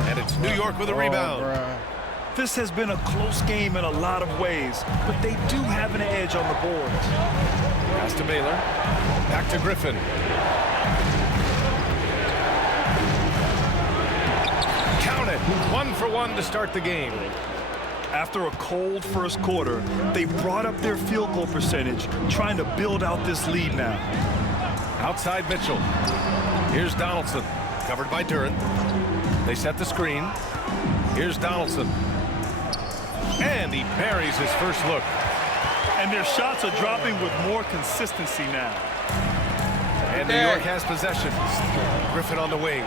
And it's New York with a rebound. This has been a close game in a lot of ways, but they do have an edge on the boards. Pass to Baylor. Back to Griffin. Count it. 1 for 1 to start the game. After a cold first quarter, they brought up their field goal percentage, trying to build out this lead now. Outside Mitchell. Here's Donaldson. Covered by Duren. They set the screen. Here's Donaldson. And he buries his first look. And their shots are dropping with more consistency now. And New York has possession. Griffin on the wing.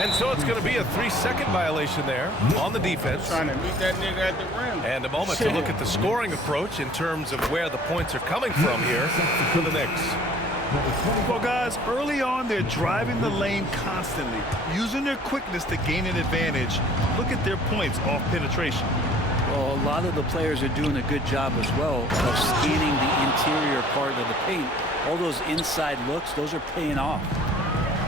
And so it's going to be a 3-second violation there on the defense. Trying to meet that nigga at the rim. And a moment to look at the scoring approach in terms of where the points are coming from here for the Knicks. Well, guys, early on, they're driving the lane constantly, using their quickness to gain an advantage. Look at their points off penetration. Well, a lot of the players are doing a good job as well of scanning the interior part of the paint. All those inside looks, those are paying off.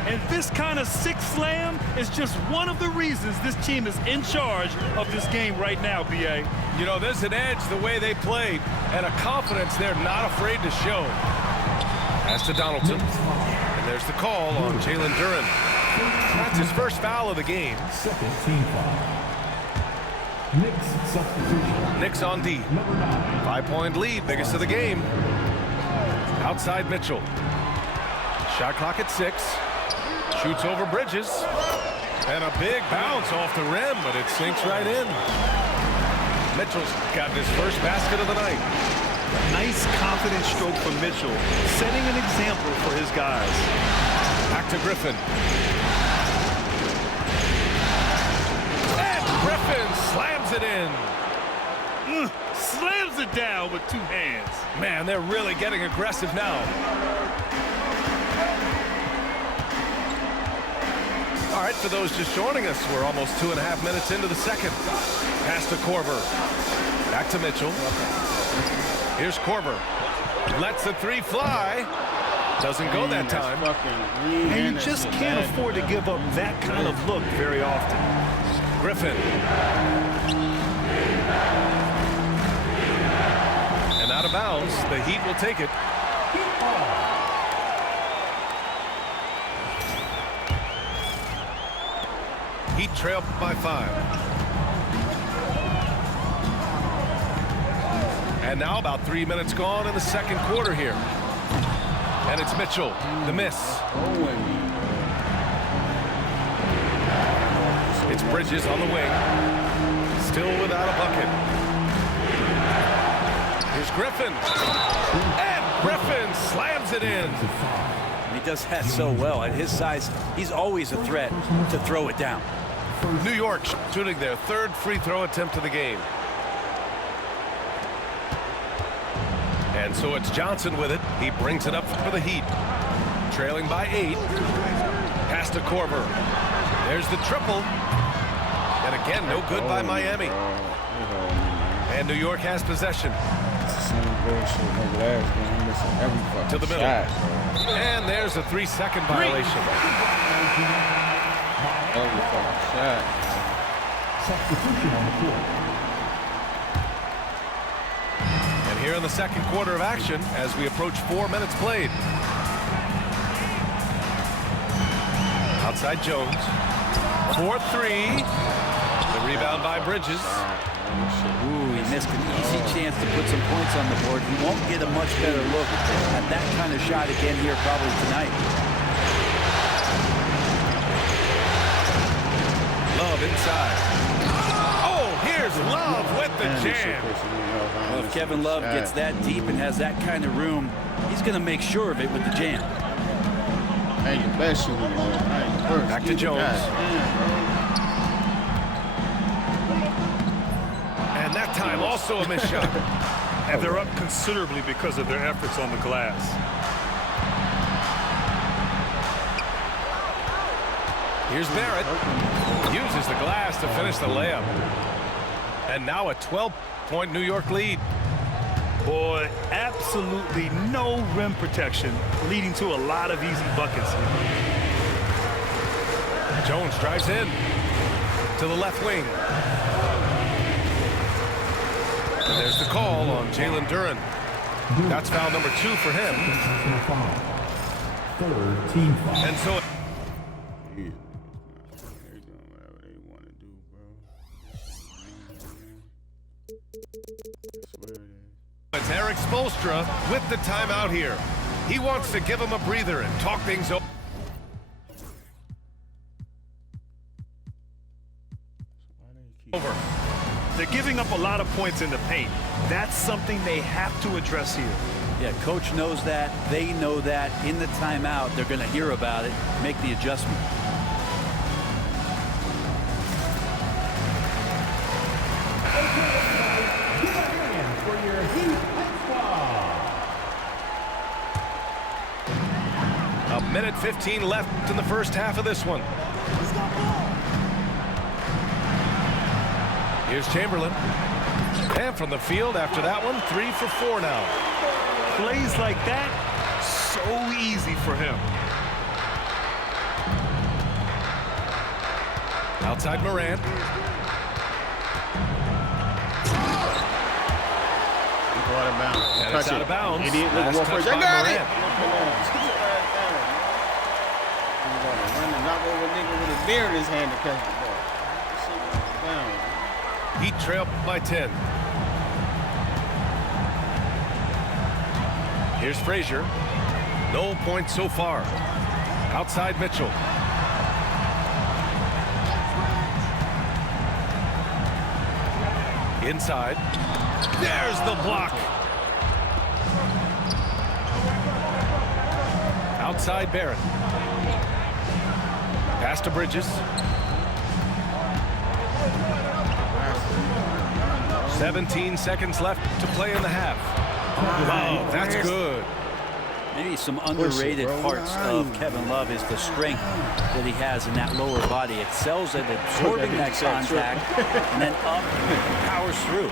And this kind of sick slam is just one of the reasons this team is in charge of this game right now, B.A. You know, there's an edge the way they played and a confidence they're not afraid to show. Pass to Donaldson. And there's the call on Jalen Duren. That's his first foul of the game. Second team foul. Knicks substitution. Knicks on D. 5-point lead, biggest of the game. Outside Mitchell. Shot clock at 6. Shoots over Bridges. And a big bounce off the rim, but it sinks right in. Mitchell's got his first basket of the night. Nice, confident stroke from Mitchell, setting an example for his guys. Back to Griffin. And Griffin slams it in. Slams it down with 2 hands. Man, they're really getting aggressive now. All right, for those just joining us, we're almost 2.5 minutes into the second. Pass to Korver. Back to Mitchell. Here's Korver. Lets the 3 fly. Doesn't go that time. And you just can't afford to give up that kind of look very often. Griffin. And out of bounds. The Heat will take it. Heat trail by 5. And now about 3 minutes gone in the second quarter here. And it's Mitchell, the miss. It's Bridges on the wing. Still without a bucket. Here's Griffin. And Griffin slams it in. He does that so well. At his size, he's always a threat to throw it down. New York shooting their third free throw attempt of the game. And so it's Johnson with it. He brings it up for the Heat. Trailing by 8. Pass to Korver. There's the triple. And again, no good by Miami. And New York has possession. To the middle. And there's a 3-second violation. Substitution on the court. And here in the second quarter of action as we approach 4 minutes played. Outside Jones. 4-3. The rebound by Bridges. Ooh, he missed an easy chance to put some points on the board. He won't get a much better look at that kind of shot again here probably tonight. Love inside. Oh, here's Love with the jam. Well, if Kevin Love gets that deep and has that kind of room, he's going to make sure of it with the jam. Back to Jones. And that time also a missed shot. And they're up considerably because of their efforts on the glass. Here's Barrett. Uses the glass to finish the layup. And now a 12-point New York lead. Boy, absolutely no rim protection, leading to a lot of easy buckets. Jones drives in to the left wing. And there's the call on Jalen Duren. That's foul number 2 for him. Third team foul. And so it's Eric Spoelstra with the timeout here. He wants to give him a breather and talk things over. They're giving up a lot of points in the paint. That's something they have to address here. Yeah, coach knows that. They know that. In the timeout, they're going to hear about it, make the adjustment. A minute 15 left in the first half of this one. Here's Chamberlain. And from the field after that one, 3 for 4 now. Plays like that, so easy for him. Outside Morant. And it's out of bounds. Last touch by Morant. Knock over a nigga with a beer in his hand to catch the ball. Heat trail by 10. Here's Frazier. No points so far. Outside Mitchell. Inside. There's the block. Outside Barrett. Pass to Bridges. 17 seconds left to play in the half. Oh, that's good. Maybe some underrated parts of Kevin Love is the strength that he has in that lower body. Excels at absorbing that contact and then up and powers through.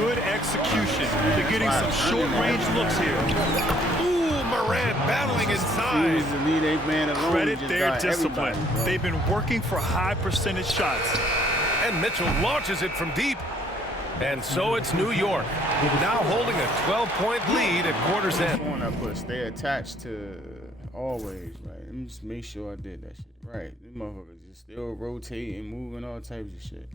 Good execution. They're getting some short-range looks here. Ooh, Morant battling inside. Credit their discipline. They've been working for high percentage shots. And Mitchell launches it from deep. And so it's New York, now holding a 12-point lead at quarter's end. I put stay attached to always, right? Let me just make sure I did that shit right. These motherfuckers just still rotating, moving, all types of shit.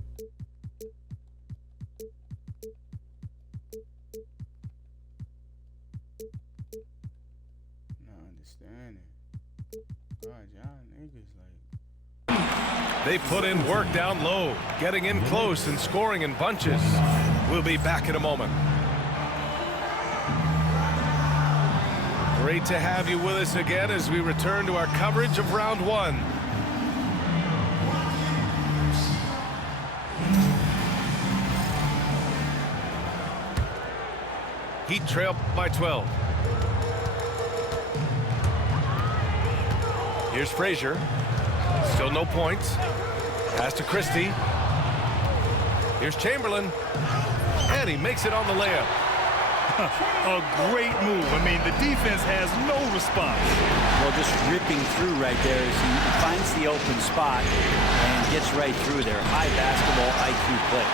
They put in work down low, getting in close and scoring in bunches. We'll be back in a moment. Great to have you with us again as we return to our coverage of round one. Heat trail by 12. Here's Frazier. Still no points. Pass to Christie. Here's Chamberlain. And he makes it on the layup. A great move. I mean, the defense has no response. Well, just ripping through right there as he finds the open spot and gets right through there. High basketball IQ play.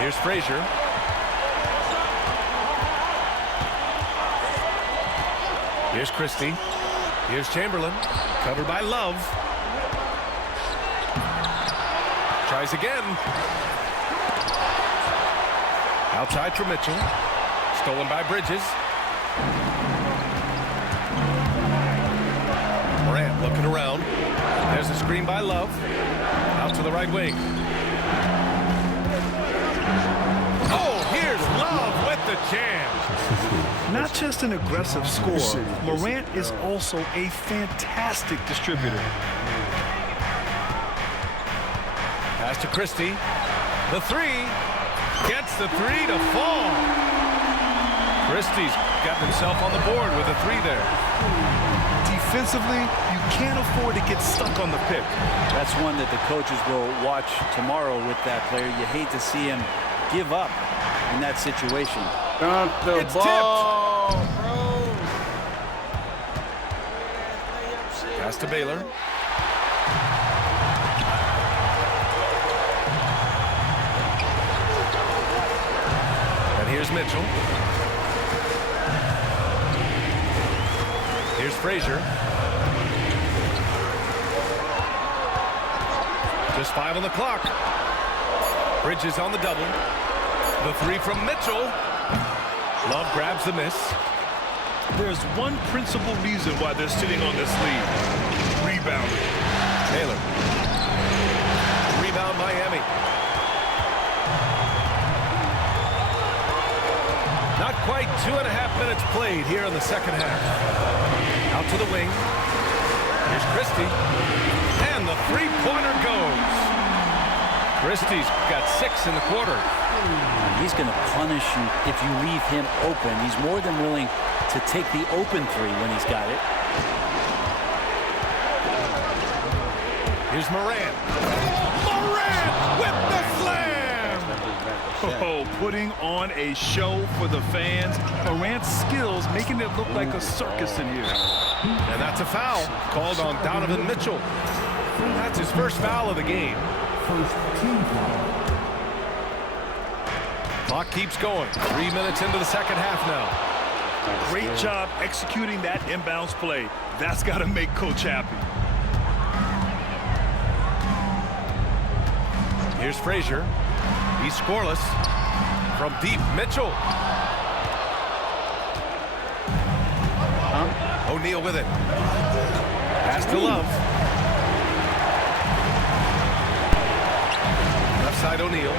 Here's Frazier. Here's Christie. Here's Chamberlain. Covered by Love. Tries again. Outside for Mitchell. Stolen by Bridges. Morant looking around. There's a screen by Love. Out to the right wing. Oh, here's Love with the jam. Not just an aggressive scorer, Morant is also a fantastic distributor. Pass to Christie. The three. Gets the three to fall. Christie's got himself on the board with a three there. Defensively, you can't afford to get stuck on the pick. That's one that the coaches will watch tomorrow with that player. You hate to see him give up in that situation. Dump the It's ball, bro. Pass to Baylor. And here's Mitchell. Here's Frazier. Just 5 on the clock. Bridges on the double. The three from Mitchell. Love grabs the miss. There's one principal reason why they're sitting on this lead. Rebounding. Taylor. Rebound Miami. Not quite 2.5 minutes played here in the second half. Out to the wing. Here's Christie. And the three-pointer goes. Christie's got 6 in the quarter. He's going to punish you if you leave him open. He's more than willing to take the open three when he's got it. Here's Morant. Morant with the slam! Oh, putting on a show for the fans. Morant's skills making it look like a circus in here. And that's a foul called on Donovan Mitchell. That's his first foul of the game. First team foul. Clock keeps going. 3 minutes into the second half now. Great job executing that inbounds play. That's got to make Coach happy. Here's Frazier. He's scoreless. From deep, Mitchell. O'Neal with it. Pass to Love. Left side O'Neal.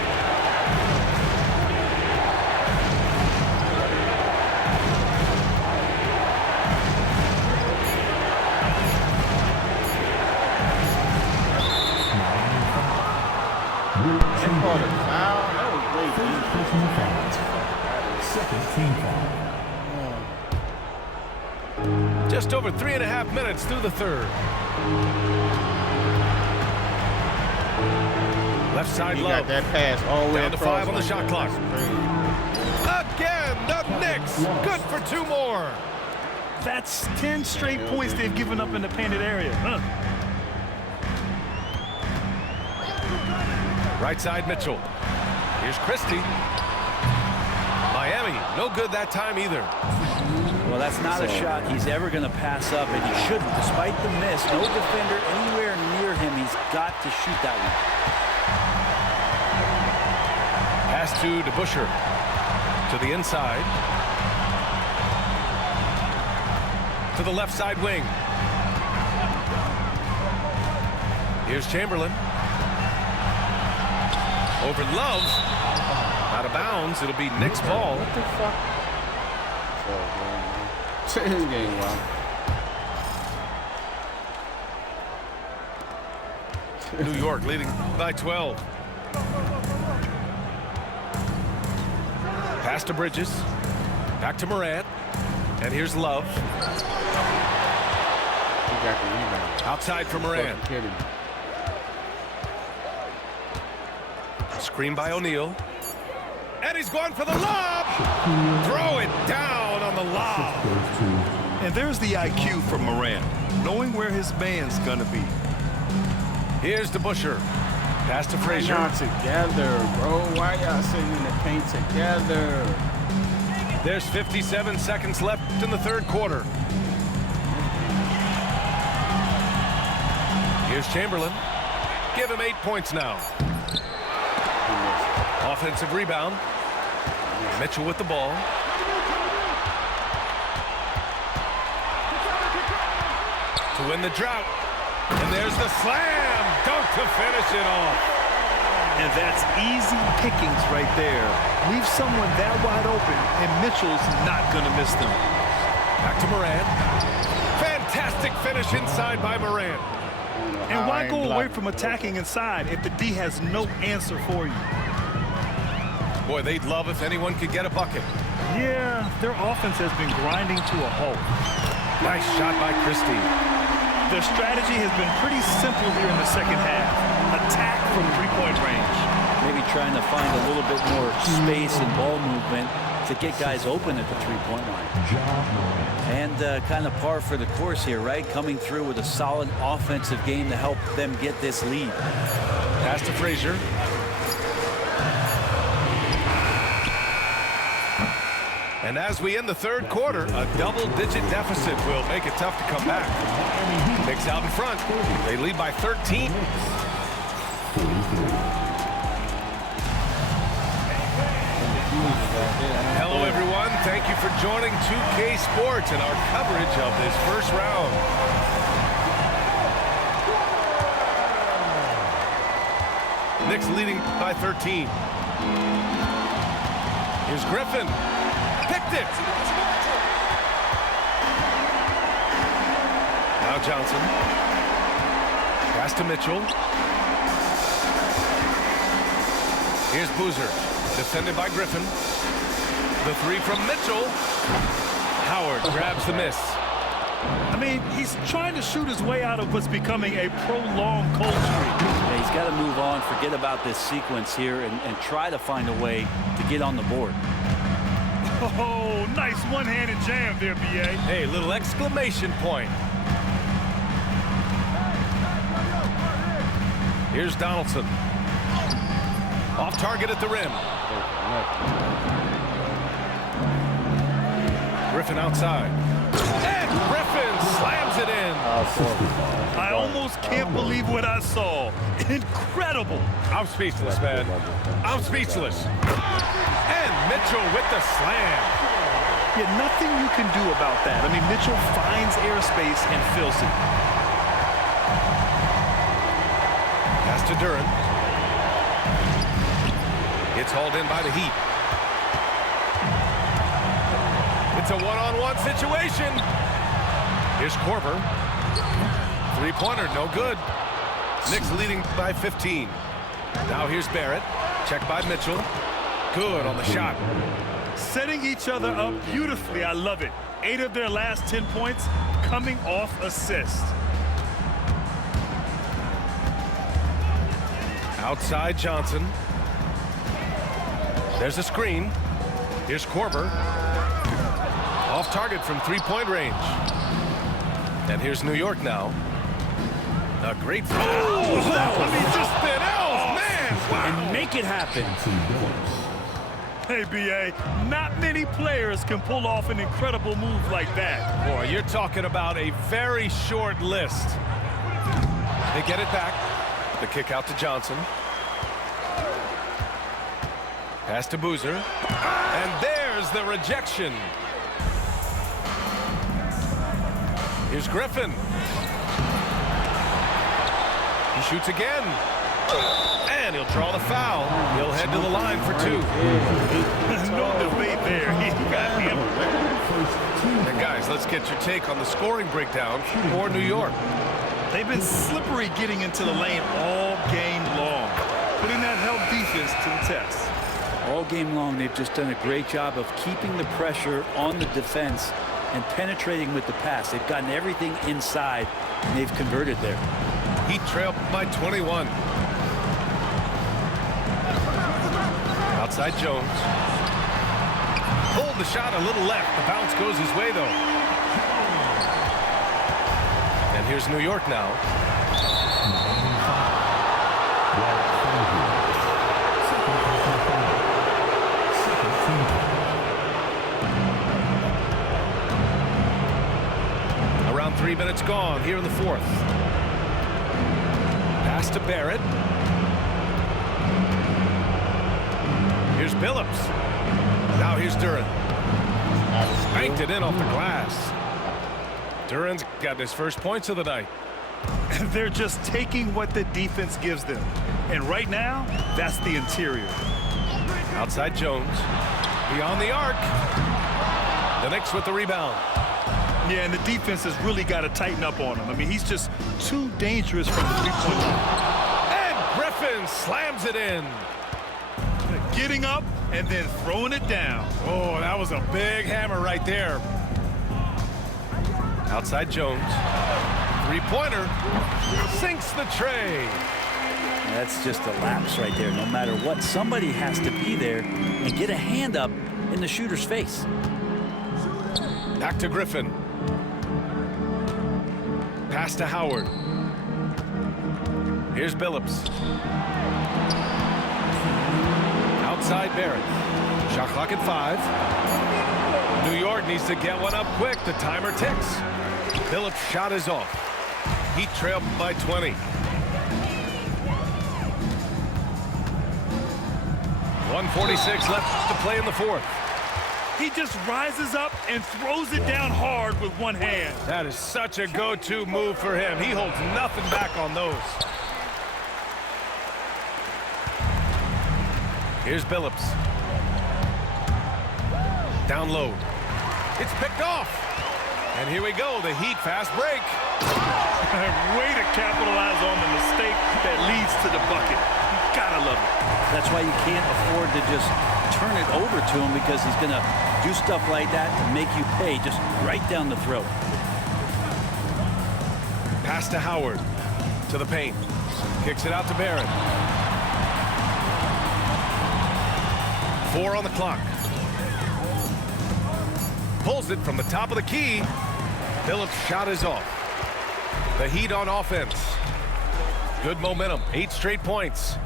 Second team foul. Just over 3.5 minutes through the third. Left side He Love. got that pass all the way Down to across 5 on the shot clock. Again, the Knicks. Good for 2 more. That's 10 straight points they've given up in the painted area. Right side Mitchell. Here's Christie. Miami, no good that time either. Well, that's not a shot he's ever going to pass up, and he shouldn't. Despite the miss, no defender anywhere near him. He's got to shoot that one. Pass to DeBusschere. To the inside. To the left side wing. Here's Chamberlain. Over Love. Out of bounds. It'll be Knicks ball. What the fuck? This game, wow. New York leading by 12. Pass to Bridges. Back to Morant. And here's Love. He got the rebound. Outside for Morant. Screen by O'Neal. And he's going for the lob. Throw it down on the lob. And there's the IQ from Morant, knowing where his man's going to be. Here's the Busher. Pass to Frazier. Y'all together, bro. Why y'all sitting in the paint together? There's 57 seconds left in the third quarter. Here's Chamberlain. Give him 8 points now. Offensive rebound. Mitchell with the ball. To win the drought. And there's the slam dunk to finish it off. And that's easy pickings right there. Leave someone that wide open, and Mitchell's not going to miss them. Back to Morant. Fantastic finish inside by Morant. And why go away from attacking inside if the D has no answer for you? Boy, they'd love if anyone could get a bucket. Yeah, their offense has been grinding to a halt. Nice shot by Christie. Their strategy has been pretty simple here in the second half. Attack from three-point range. Maybe trying to find a little bit more space and ball movement to get guys open at the three-point line. And kind of par for the course here, right? Coming through with a solid offensive game to help them get this lead. Pass to Frazier. And as we end the third quarter, a double-digit deficit will make it tough to come back. Knicks out in front. They lead by 13. Hello, everyone. Thank you for joining 2K Sports and our coverage of this first round. Knicks leading by 13. Here's Griffin. Picked it. Now Johnson. Pass to Mitchell. Here's Boozer. Defended by Griffin. The three from Mitchell. Howard grabs the miss. I mean, he's trying to shoot his way out of what's becoming a prolonged cold streak. Yeah, he's got to move on, forget about this sequence here, and try to find a way to get on the board. Oh, nice one-handed jam there, B.A. Hey, little exclamation point. Here's Donaldson. Off target at the rim. Griffin outside. And Griffin slams it in. I almost can't believe what I saw. Incredible. I'm speechless, man. I'm speechless. And Mitchell with the slam. Yeah, nothing you can do about that. I mean, Mitchell finds airspace and fills it. Pass to Duren. It's hauled in by the Heat. It's a one-on-one situation. Here's Korver. Three-pointer, no good. Knicks leading by 15. Now here's Barrett. Check by Mitchell. Good on the shot. Setting each other up beautifully. I love it. 8 of their last 10 points coming off assists. Outside Johnson. There's a screen. Here's Korver. Off target from three-point range. And here's New York now. A great foul. I mean, just else, man. Wow. And make it happen. Hey, B.A., not many players can pull off an incredible move like that. Boy, you're talking about a very short list. They get it back. The kick out to Johnson. Pass to Boozer. And there's the rejection. Here's Griffin. He shoots again. And he'll draw the foul. He'll head to the line for 2. No debate there. He got him. And guys, let's get your take on the scoring breakdown for New York. They've been slippery getting into the lane all game long, putting that help defense to the test. All game long, they've just done a great job of keeping the pressure on the defense and penetrating with the pass. They've gotten everything inside, and they've converted there. Heat trail by 21. Outside Jones. Pulled the shot a little left. The bounce goes his way, though. And here's New York now. Around 3 minutes gone here in the 4th. Pass to Barrett. Here's Billups. Now here's Duren. Banked it in off the glass. Duren's got his first points of the night. They're just taking what the defense gives them. And right now, that's the interior. Outside Jones. Beyond the arc. The Knicks with the rebound. Yeah, and the defense has really got to tighten up on him. I mean, he's just too dangerous from the three-point line. And Griffin slams it in. Getting up and then throwing it down. Oh, that was a big hammer right there. Outside Jones. Three-pointer. Sinks the tray. That's just a lapse right there. No matter what, somebody has to be there and get a hand up in the shooter's face. Back to Griffin. Pass to Howard. Here's Billups. Outside Barrett. Shot clock at 5. New York needs to get one up quick. The timer ticks. Billups' shot is off. Heat trail by 20. 1:46 left to play in the 4th. He just rises up and throws it down hard with one hand. That is such a go-to move for him. He holds nothing back on those. Here's Billups. Down low. It's picked off. And here we go, the Heat fast break. Way to capitalize on the mistake that leads to the bucket. You gotta love it. That's why you can't afford to just turn it over to him, because he's going to do stuff like that to make you pay just right down the throat. Pass to Howard. To the paint. Kicks it out to Barrett. 4 on the clock. Pulls it from the top of the key. Billups' shot is off. The Heat on offense. Good momentum. 8 straight points.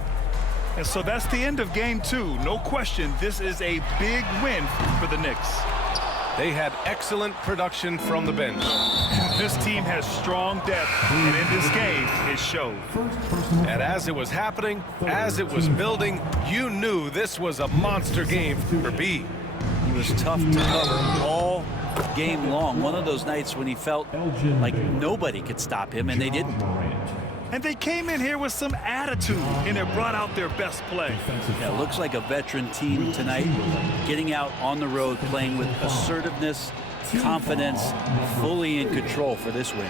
And so that's the end of game 2. No question, this is a big win for the Knicks. They had excellent production from the bench. This team has strong depth, and in this game, it showed. And as it was happening, as it was building, you knew this was a monster game for B. He was tough to cover all game long. One of those nights when he felt like nobody could stop him, and they didn't. And they came in here with some attitude, and it brought out their best play. Yeah, it looks like a veteran team tonight, getting out on the road, playing with assertiveness, confidence, fully in control for this win.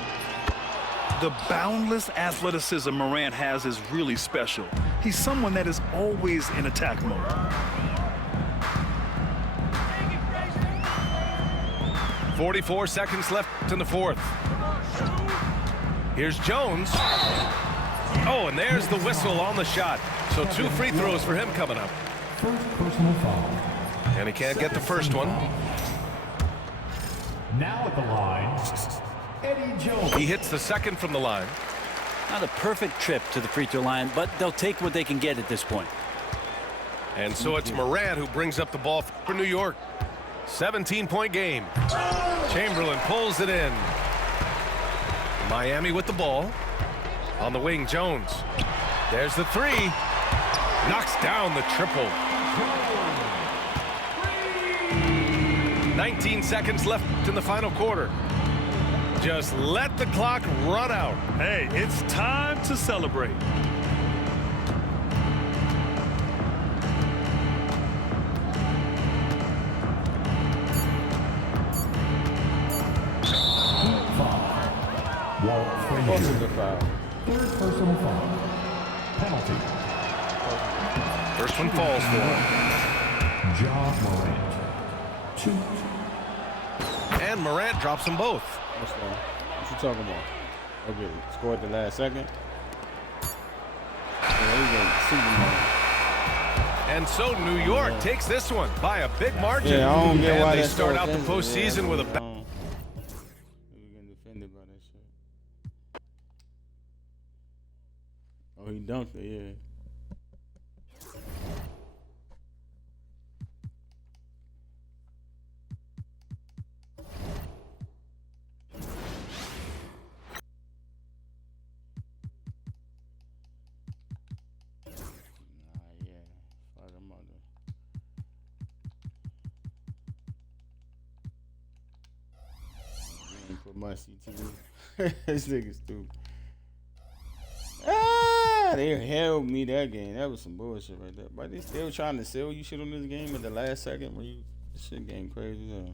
The boundless athleticism Morant has is really special. He's someone that is always in attack mode. .44 seconds left in the 4th. Here's Jones. Oh, and there's the whistle on the shot. So 2 free throws for him coming up. First personal foul. And he can't get the first one. Now at the line, Eddie Jones. He hits the second from the line. Not a perfect trip to the free throw line, but they'll take what they can get at this point. And so it's Morant who brings up the ball for New York. 17-point game. Chamberlain pulls it in. Miami with the ball. On the wing, Jones. There's the 3. Knocks down the triple. 19 seconds left in the final quarter. Just let the clock run out. Hey, it's time to celebrate. Third personal foul. Penalty. First one falls for him. Ja Morant. 2. And Morant drops them both. What's that? What you talking about? Okay, scored the last second. And so New York takes this one by a big margin. Yeah, I don't get why and they that's start so out the offensive. postseason with a We're getting defended by that shit. Oh, he dunked it, yeah. My CTV. This nigga stupid. They held me that game. That was some bullshit right there. But they still trying to sell you shit on this game at the last second when you this shit game crazy.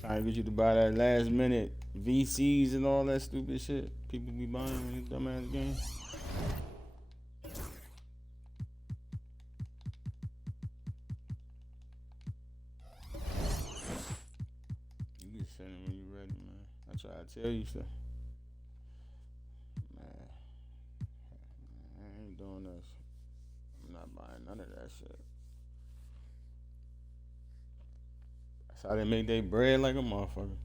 Trying to get you to buy that last minute VCs and all that stupid shit people be buying in this dumbass game. When you ready, man. I try to tell you stuff. Man, I ain't doing this. I'm not buying none of that shit. That's how they make their bread like a motherfucker.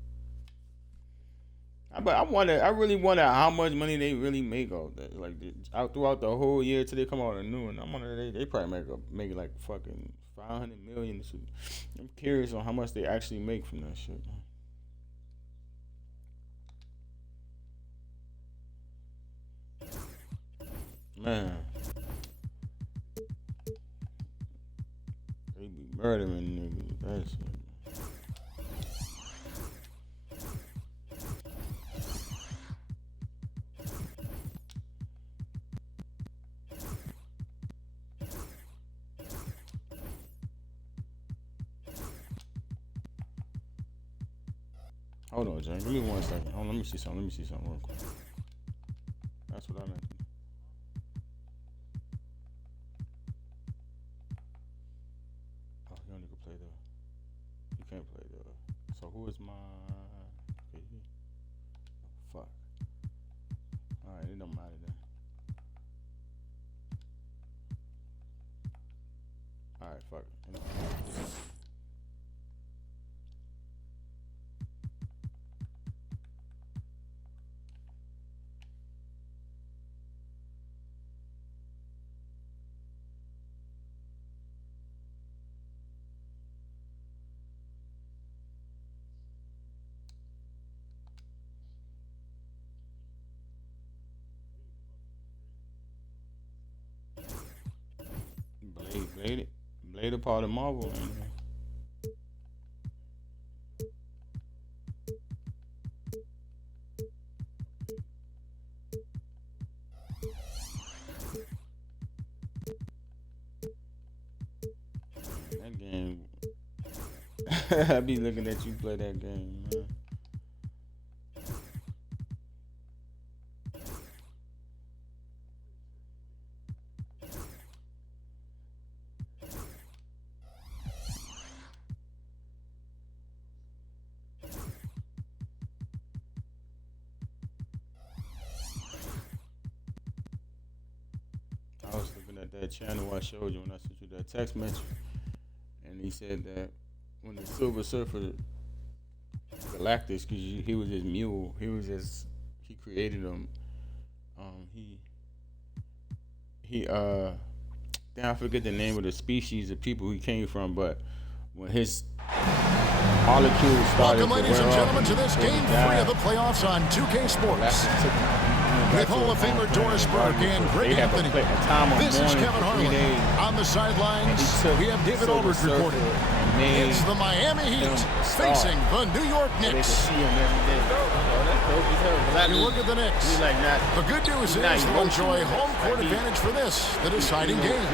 I really wonder how much money they really make off that. Like out throughout the whole year till they come out with a new one. I'm wondering they probably make like fucking 500 million. I'm curious on how much they actually make from that shit. Man, they be murdering niggas. That shit. Hold on, Jane. Give me 1 second. Hold on, let me see something real quick. That's what I meant. So who is my? Okay. Oh, fuck. All right, it don't matter then. All right, fuck it. Blade a part of Marvel, man. That game. I be looking at you play that game, man. I was looking at that channel I showed you when I sent you that text message, and he said that when the Silver Surfer Galactus, because he was his mule, he created him. I forget the name of the species of people he came from, but when his molecules started Welcome, ladies and gentlemen, to this game 3 of the playoffs on 2K Sports. with Hall of Famer Doris Burke and Greg Anthony. This is Kevin Harlan. On the sidelines, we have David Aldridge reporting. It's the Miami Heat facing the New York Knicks. You look at the Knicks. The good news is they'll enjoy home court advantage for this, the deciding game.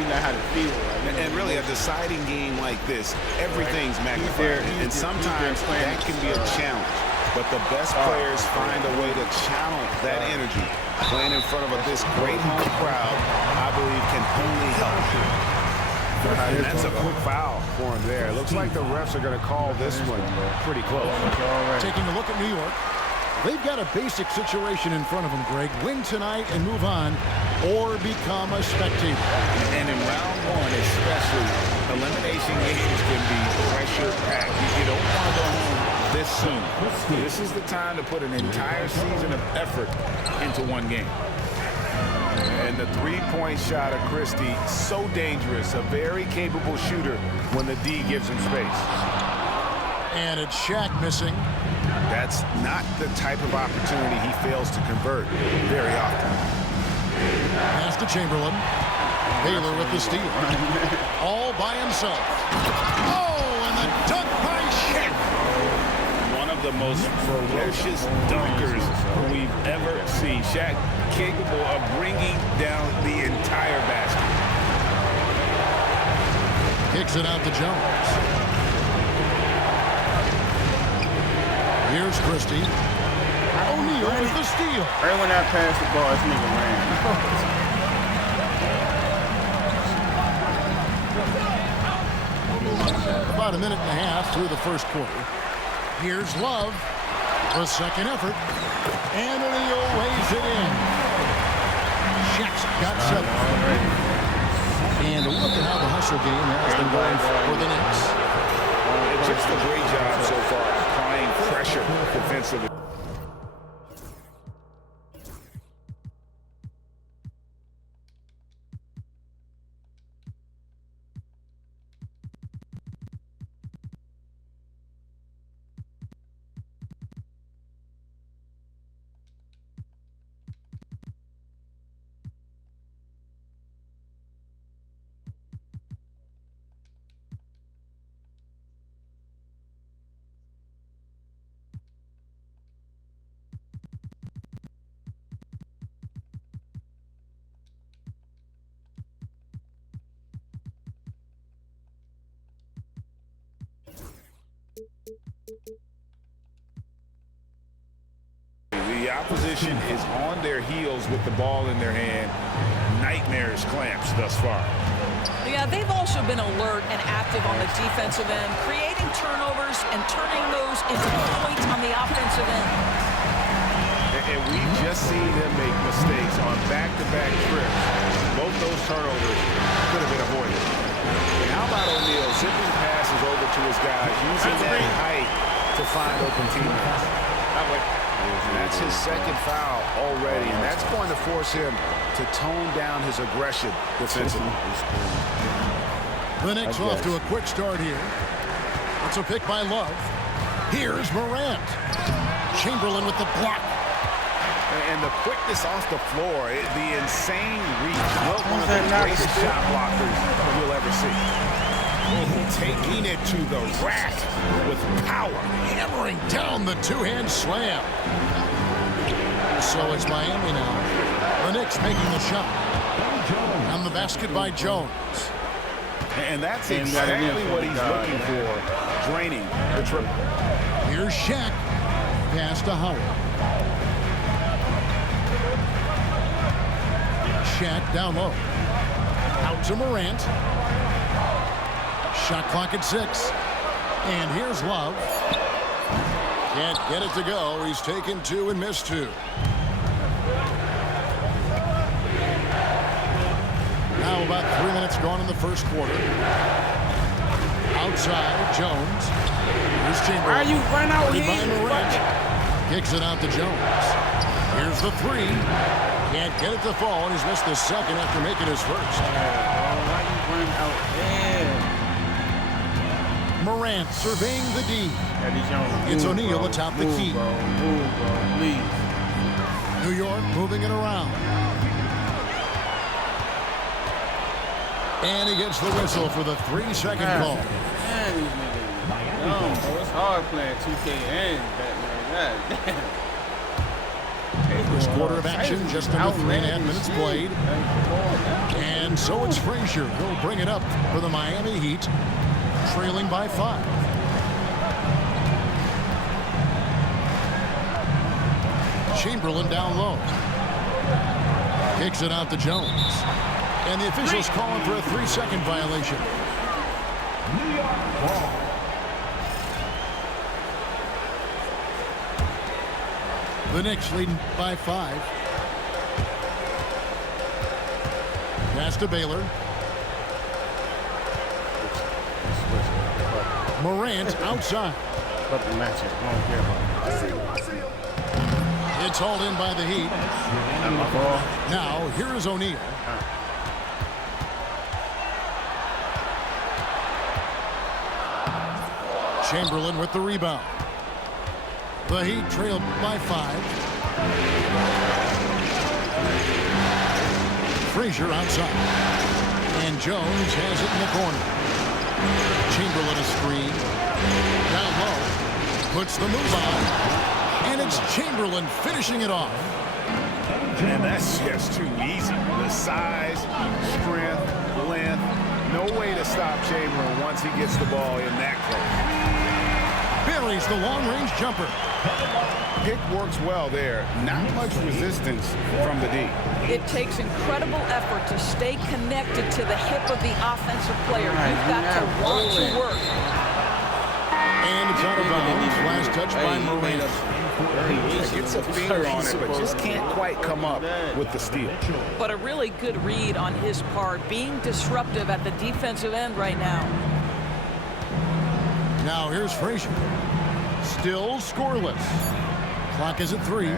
And really, a deciding game like this, everything's magnified. And sometimes that can be a challenge. But the best players find a way to channel that energy. Playing in front of this great home crowd, I believe, can only help. And that's a quick foul for him there. Looks like the refs are going to call this one pretty close. Taking a look at New York. They've got a basic situation in front of them, Greg. Win tonight and move on, or become a spectator. And in round one, especially, elimination games can be pressure-packed. You don't want to go home this soon. This is the time to put an entire season of effort into one game. And the three-point shot of Christie, so dangerous, a very capable shooter when the D gives him space. And it's Shaq missing. That's not the type of opportunity he fails to convert very often. Pass to Chamberlain. Baylor with the steal. All by himself. Oh, and the dunk by Shaq. One of the most ferocious dunkers we've ever seen. Shaq capable of bringing down the entire basket. Kicks it out to Jones. Here's Christie. O'Neal with the steal. Right when I passed the ball, this nigga ran. About a minute and a half through the first quarter. Here's Love. The second effort. And O'Neal weighs it in. Shaq's got 7. And look at how the hustle game has been going for the Knicks. Just a great job so far, applying pressure defensively. The opposition is on their heels with the ball in their hand. Nightmarish clamps thus far. Yeah, they've also been alert and active on the defensive end, creating turnovers and turning those into points on the offensive end. And we've just seen them make mistakes on back-to-back trips. Both those turnovers could have been avoided. And how about O'Neal zipping passes over to his guys, using that height to find open teammates? And that's his second foul already, and that's going to force him to tone down his aggression defensively. The Knicks off to a quick start here. It's a pick by Love. Here's Morant. Chamberlain with the block. And the quickness off the floor, the insane reach. One of the greatest shot blockers you'll ever see. Taking it to the rack with power. Hammering down the two-hand slam. So it's Miami now. The Knicks making the shot. On the basket by Jones. And that's exactly what he's looking for. Draining the triple. Here's Shaq. Pass to Howard. Shaq down low. Out to Morant. Shot clock at 6. And here's Love. Can't get it to go. He's taken 2 and missed 2. Now about 3 minutes gone in the first quarter. Outside, Jones. Here's Chamberlain. Why are you run out here? By Morant. Kicks it out to Jones. Here's the 3. Can't get it to fall, and he's missed the second after making his first. Why you run out there? Morant surveying the D. It's O'Neal atop the key. Move, bro, please. New York moving it around. And he gets the whistle for the 3-second call. Man, these niggas. No, bro, it's hard playing 2K and Batman. God damn. First quarter of action, just under 3.5 minutes played. And so it's Frazier. He'll bring it up for the Miami Heat, trailing by 5. Chamberlain down low. Kicks it out to Jones. And the officials calling for a 3-second violation. New York ball. The Knicks leading by 5. Pass to Baylor. Morant outside. It's hauled in by the Heat. Now, here is O'Neal. Chamberlain with the rebound. The Heat trailed by 5. Frazier outside. And Jones has it in the corner. Chamberlain a screen. Down low. Puts the move on. And it's Chamberlain finishing it off. And that's just too easy. The size, strength, length. No way to stop Chamberlain once he gets the ball in that close. Buries the long-range jumper. Pick works well there. Not much resistance from the D. It takes incredible effort to stay connected to the hip of the offensive player. You've got to want to work. And it's out of bounds. Last touch by Morant. Gets a finger on it, but just can't quite come up with the steal. But a really good read on his part, being disruptive at the defensive end right now. Now here's Frazier. Still scoreless. Clock is at 3.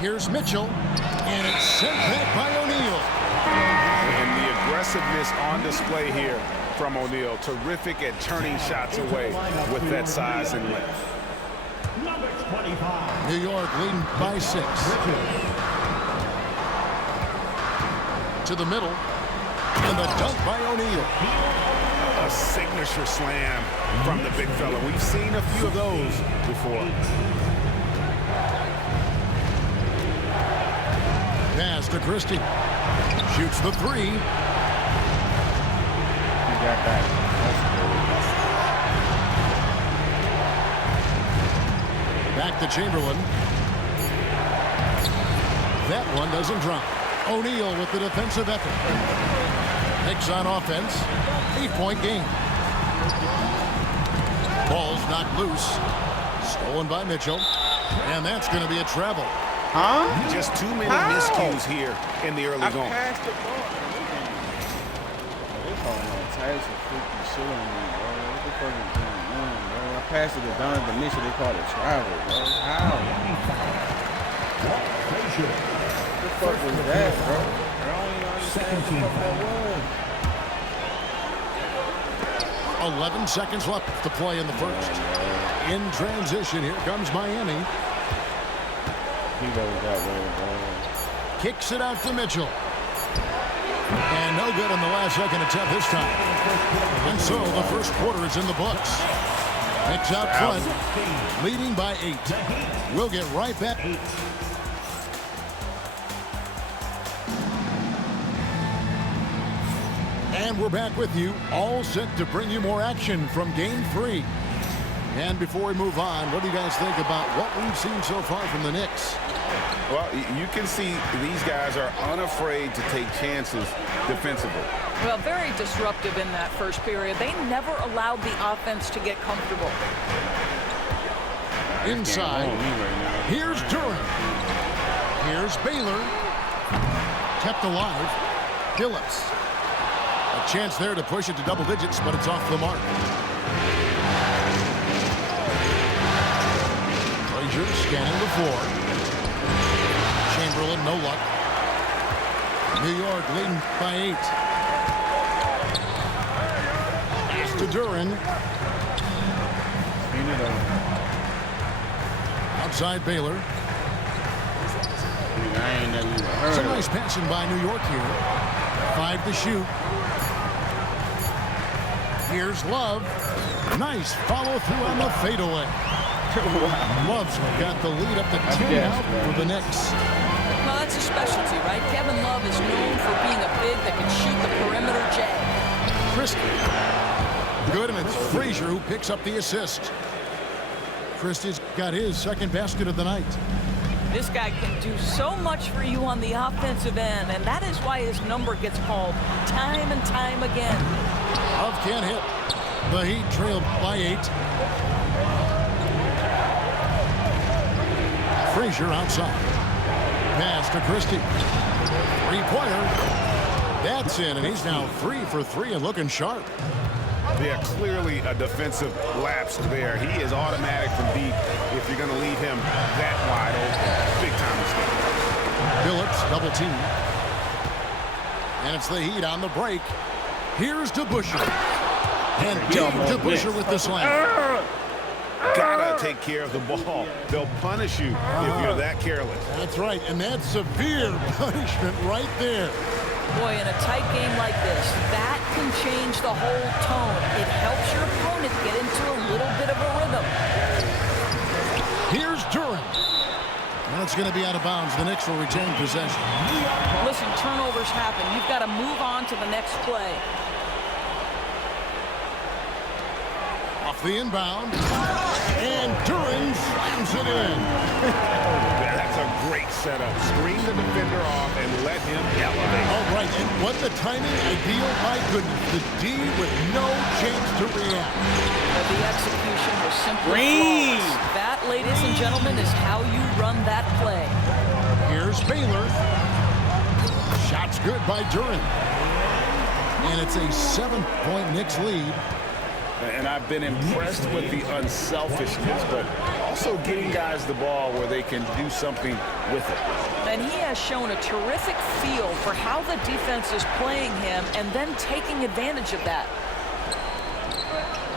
Here's Mitchell. And it's sent back by O'Neal. And the aggressiveness on display here from O'Neal. Terrific at turning shots away with that size and length. Number 25. New York leading by 6. To the middle. And the dunk by O'Neal. A signature slam from the big fella. We've seen a few of those before. Pass to Christie. Shoots the 3. He got that. Back to Chamberlain. That one doesn't drop. O'Neal with the defensive effort. Knicks on offense. 8-point game. Ball's knocked loose. Stolen by Mitchell. And that's going to be a travel. Huh? Just too many miscues here in the early going. Passed the ball. They calling all types of freaky shit on me, bro. What the fuck is going on, bro? I passed it to Donovan Mitchell. They call it travel, bro. How? What the fuck was that, bro? I don't even understand what the fuck that was. 11 seconds left to play in the first. In transition, here comes Miami. He goes that way, bro. Kicks it out to Mitchell. And no good on the last second attempt this time. And so the first quarter is in the books. Knicks out front, leading by 8. We'll get right back. And we're back with you, all set to bring you more action from Game 3. And before we move on, what do you guys think about what we've seen so far from the Knicks? Well, you can see these guys are unafraid to take chances defensively. Well, very disruptive in that first period. They never allowed the offense to get comfortable. Inside, here's Durant. Here's Baylor. Kept alive. Phillips. A chance there to push it to double digits, but it's off the mark. Frazier scanning the floor. Chamberlain, no luck. New York leading by 8. Pass to Duran. Outside Baylor. It's a nice passing by New York here. 5 to shoot. Here's Love. Nice follow through on the fadeaway. Love's got the lead up to 10 now for the Knicks. Well, that's a specialty, right? Kevin Love is known for being a big that can shoot the perimeter J. Christie. Good, and it's Frazier who picks up the assist. Christie's got his second basket of the night. This guy can do so much for you on the offensive end, and that is why his number gets called time and time again. Love can't hit. The Heat trailed by 8. Frazier outside. Pass to Christie. Three-pointer. That's in, and he's now 3 for 3 and looking sharp. Yeah, clearly a defensive lapse there. He is automatic from deep if you're going to leave him that wide open. Big time mistake. Phillips double team. And it's the Heat on the break. Here's DeBusschere. And DeBusschere with the slam. Gotta take care of the ball. They'll punish you if you're that careless. That's right, and that's severe punishment right there. Boy, in a tight game like this, that can change the whole tone. It helps your opponent get into a little bit of a rhythm. Here's Duren. That's going to be out of bounds. The Knicks will retain possession. Listen, turnovers happen. You've got to move on to the next play. Off the inbound. And Duren slams it in. That's a great setup. Screen the defender off and let him elevate. All right, and what the timing ideal. My goodness, the D with no chance to react. But the execution was simply flawless. That, ladies and gentlemen, is how you run that play. Here's Baylor. Shot's good by Duren. And it's a 7-point Knicks lead. And I've been impressed with the unselfishness, but also getting guys the ball where they can do something with it. And he has shown a terrific feel for how the defense is playing him and then taking advantage of that.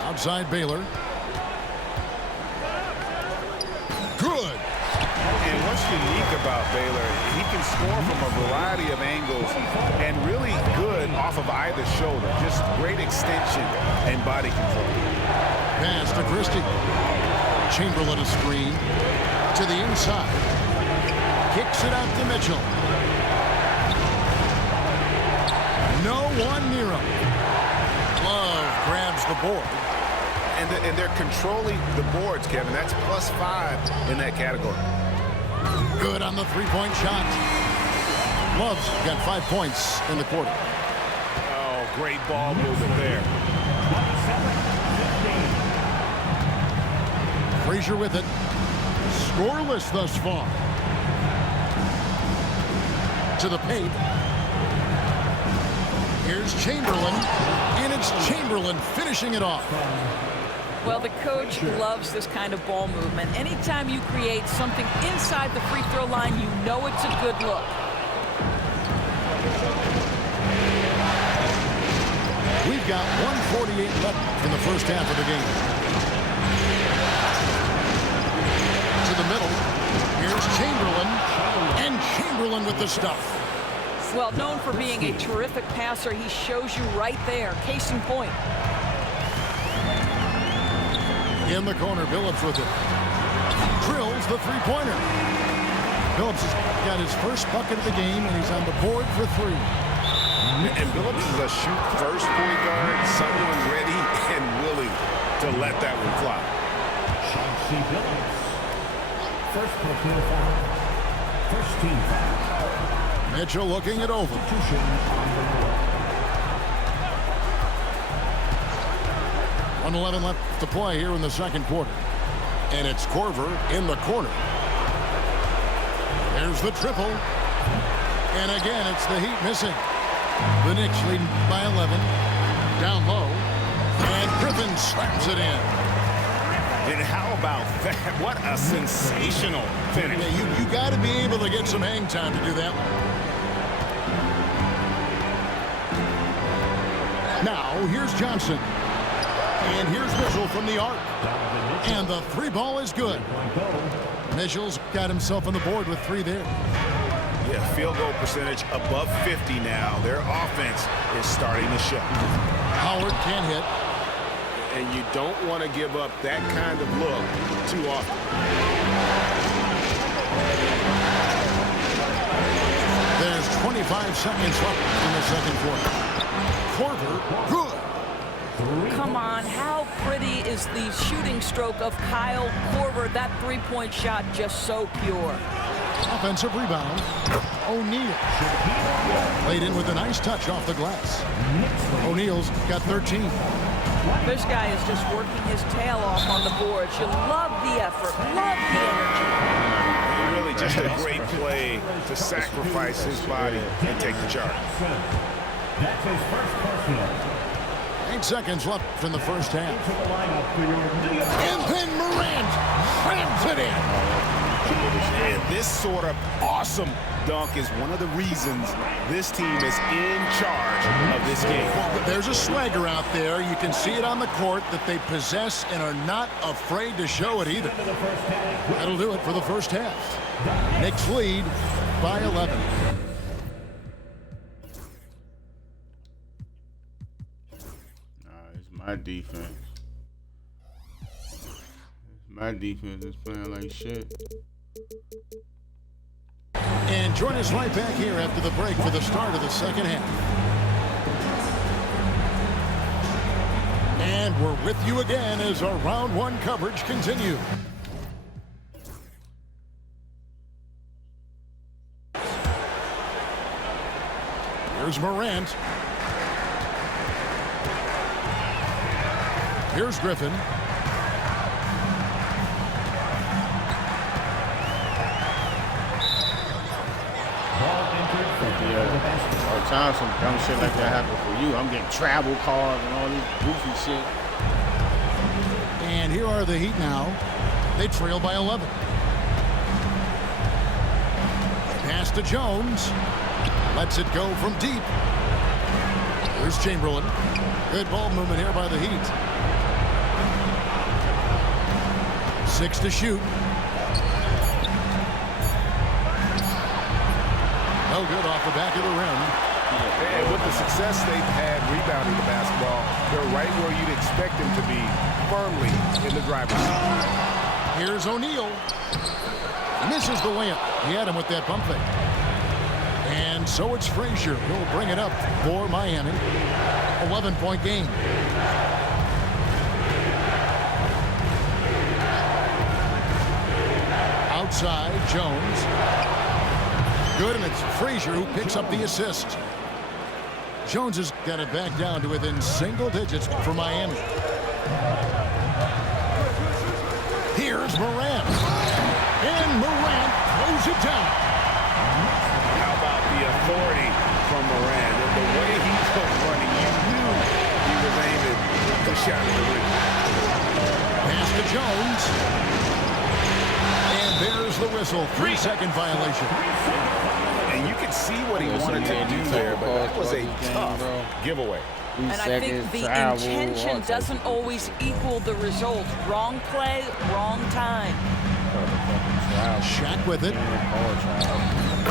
Outside Baylor. Good. And what's unique about Baylor, he can score from a variety of angles and really good off of either shoulder. Just great extension and body control. Pass to Christie. Chamberlain a screen to the inside. Kicks it out to Mitchell. No one near him. Love grabs the board. And they're controlling the boards, Kevin. That's +5 in that category. Good on the three-point shot. Love's got 5 points in the quarter. Oh, great ball movement there. Frazier with it. Scoreless thus far. To the paint. Here's Chamberlain. And it's Chamberlain finishing it off. Well, the coach loves this kind of ball movement. Anytime you create something inside the free throw line, you know it's a good look. We've got 1:48 left in the first half of the game. To the middle. Here's Chamberlain. And Chamberlain with the stuff. Well, known for being a terrific passer, he shows you right there. Case in point. In the corner, Phillips with it. Drills the three-pointer. Phillips has got his first bucket of the game, and he's on the board for 3. And Phillips is a shoot-first point guard, someone ready and willing to let that one fly. Chauncey Billups. First personal foul. First team foul. Mitchell looking it over. 1:11 left to play here in the second quarter. And it's Korver in the corner. There's the triple. And again, it's the Heat missing. The Knicks leading by 11. Down low. And Griffin slams it in. And how about that? What a sensational finish. Yeah, you got to be able to get some hang time to do that. Now, here's Johnson. And here's Mitchell from the arc. And the 3 ball is good. Mitchell's got himself on the board with 3 there. Yeah, field goal percentage above 50 now. Their offense is starting to show. Howard can't hit. And you don't want to give up that kind of look too often. There's 25 seconds left in the second quarter. Korver, good. Come on, how pretty is the shooting stroke of Kyle Korver? That three-point shot just so pure. Offensive rebound. O'Neal. Played in with a nice touch off the glass. O'Neal's got 13. This guy is just working his tail off on the boards. You love the effort, love the energy. Really just a great play to sacrifice his body and take the charge. That's his first personal. 8 seconds left in the first half. Into the lineup for your New York. And then Morant slams it in. And this sort of awesome dunk is one of the reasons this team is in charge of this game. Well, there's a swagger out there. You can see it on the court that they possess and are not afraid to show it either. That'll do it for the first half. Knicks lead by 11. My defense. My defense is playing like shit. And join us right back here after the break for the start of the second half. And we're with you again as our round one coverage continues. Here's Morant. Here's Griffin. All the time some dumb shit like that happen for you. I'm getting travel cards and all this goofy shit. And here are the Heat now. They trail by 11. Pass to Jones. Lets it go from deep. Here's Chamberlain. Good ball movement here by the Heat. 6 to shoot. No good off the back of the rim. And with the success they've had rebounding the basketball, they're right where you'd expect them to be, firmly in the driver's seat. Here's O'Neal. Misses the layup. He had him with that bump fake. And so it's Frazier who'll bring it up for Miami. 11-point game. Outside, Jones. Good, and it's Frazier who picks up the assist. Jones has got it back down to within single digits for Miami. Here's Morant. And Morant throws it down. How about the authority from Morant? The way he was running, you knew he was aiming the shot at the rim. Pass to Jones. And there's the whistle. 3-second violation. And you can see what he wanted to do there, but that was a tough giveaway. And I think the intention doesn't always equal the result. Wrong play, wrong time. Shaq with it.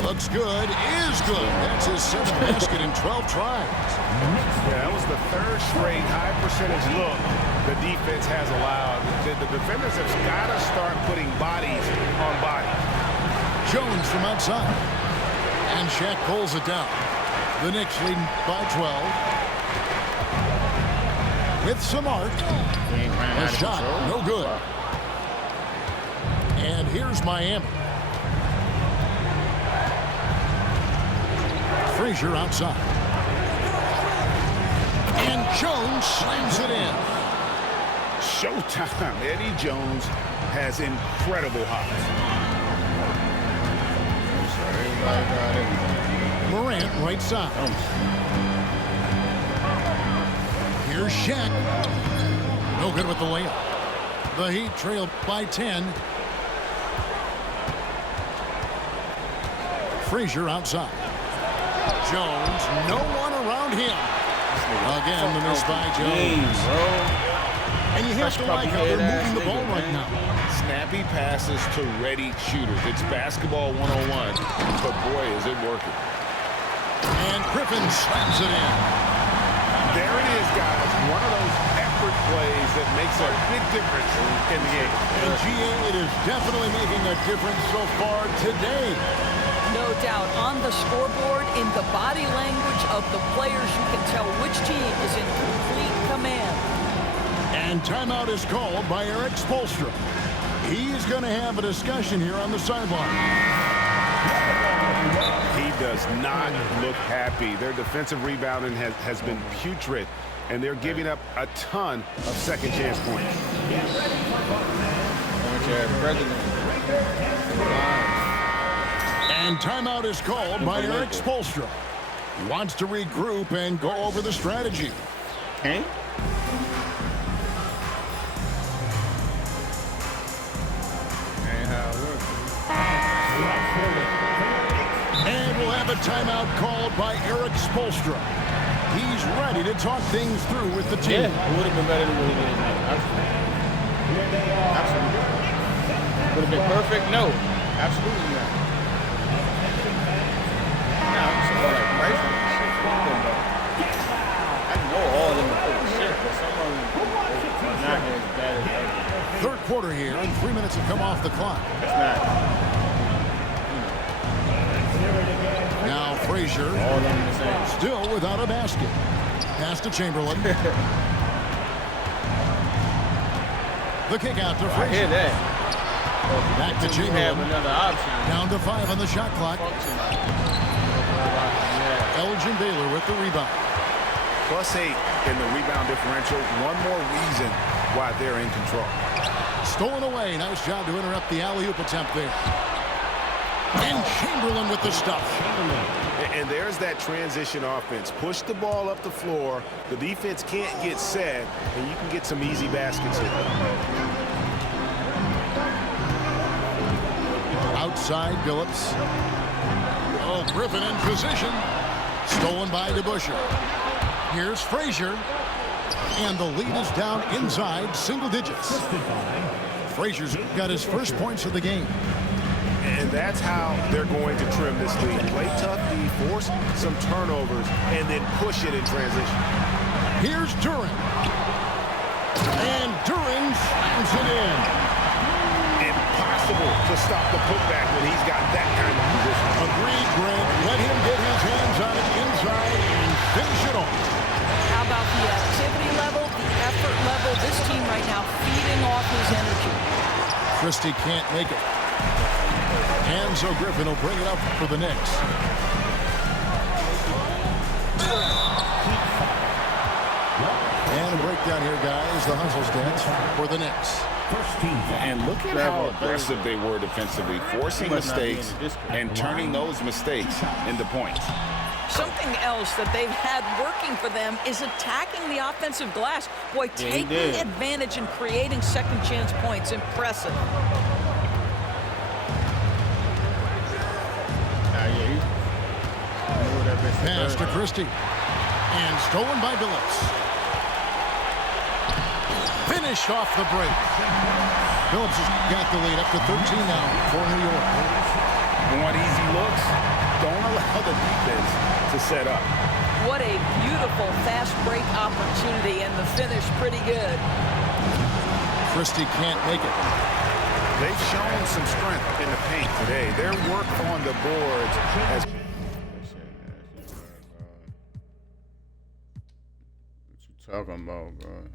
Looks good, is good. That's his 7th basket in 12 tries. Yeah, that was the 3rd straight high percentage look the defense has allowed. The defenders have got to start putting bodies on bodies. Jones from outside. And Shaq pulls it down. The Knicks leading by 12. With some art. A shot, no good. And here's Miami. Frazier outside. And Jones slams it in. Showtime. Eddie Jones has incredible hops. Morant right side. Here's Shaq. No good with the layup. The Heat trail by 10. Frazier outside. Jones, no one around him. Again, the miss by Jones. And you have to like how they're moving the ball right now. Snappy passes to ready shooters. It's basketball 101, but boy, is it working. And Griffin slams it in. There it is, guys. One of those effort plays that makes a big difference in the game. And GA, it is definitely making a difference so far today. No doubt. On the scoreboard, in the body language of the players, you can tell which team is in complete command. And timeout is called by Eric Spoelstra. He's going to have a discussion here on the sideline. He does not look happy. Their defensive rebounding has been putrid, and they're giving up a ton of second chance points. And timeout is called by Eric Spoelstra. He wants to regroup and go over the strategy. Okay. And we'll have a timeout called by Eric Spoelstra. He's ready to talk things through with the team. Yeah, it would have been better than what it is now. Absolutely. Would have been perfect? No. Absolutely not. Now, I'm just like Bryson and shit. I know all of them are full of shit, but some of them are not as bad as others. Third quarter here, and 3 minutes have come off the clock. It's not. Now Frazier, All of them the same. still without a basket. Pass to Chamberlain. The kick out to I Frazier. hear that. Back to You have Chamberlain. another option. Down to 5 on the shot clock. Elgin Baylor with the rebound. +8 in the rebound differential. One more reason why they're in control. Stolen away. Nice job to interrupt the alley-oop attempt there. And Chamberlain with the stuff. And there's that transition offense. Push the ball up the floor. The defense can't get set, and you can get some easy baskets here. Outside Billups. Oh, Griffin in position. Stolen by DeBusschere. Here's Frazier. And the lead is down inside single digits. Frazier's got his first points of the game. And that's how they're going to trim this lead. Play tough D, force some turnovers, and then push it in transition. Here's Duren. And Duren slams it in. Impossible to stop the putback when he's got that kind of position. Agreed, Greg. Let him get his hands on it inside and finish it off. How about the activity level, the effort level? This team right now feeding off his energy. Christie can't make it. And so Griffin will bring it up for the Knicks. And a breakdown here, guys. The hustle stats for the Knicks. And look at how aggressive they were defensively, forcing mistakes and turning those mistakes into points. Something else that they've had working for them is attacking the offensive glass. Boy, taking advantage and creating second chance points. Impressive. Pass to Christie. And stolen by Billups. Finish off the break. Billups has got the lead up to 13 now for New York. Want easy looks? Don't allow the defense to set up. What a beautiful fast break opportunity, and the finish pretty good. Christie can't make it. They've shown some strength in the paint today. Their work on the boards has... What you talking about, bro?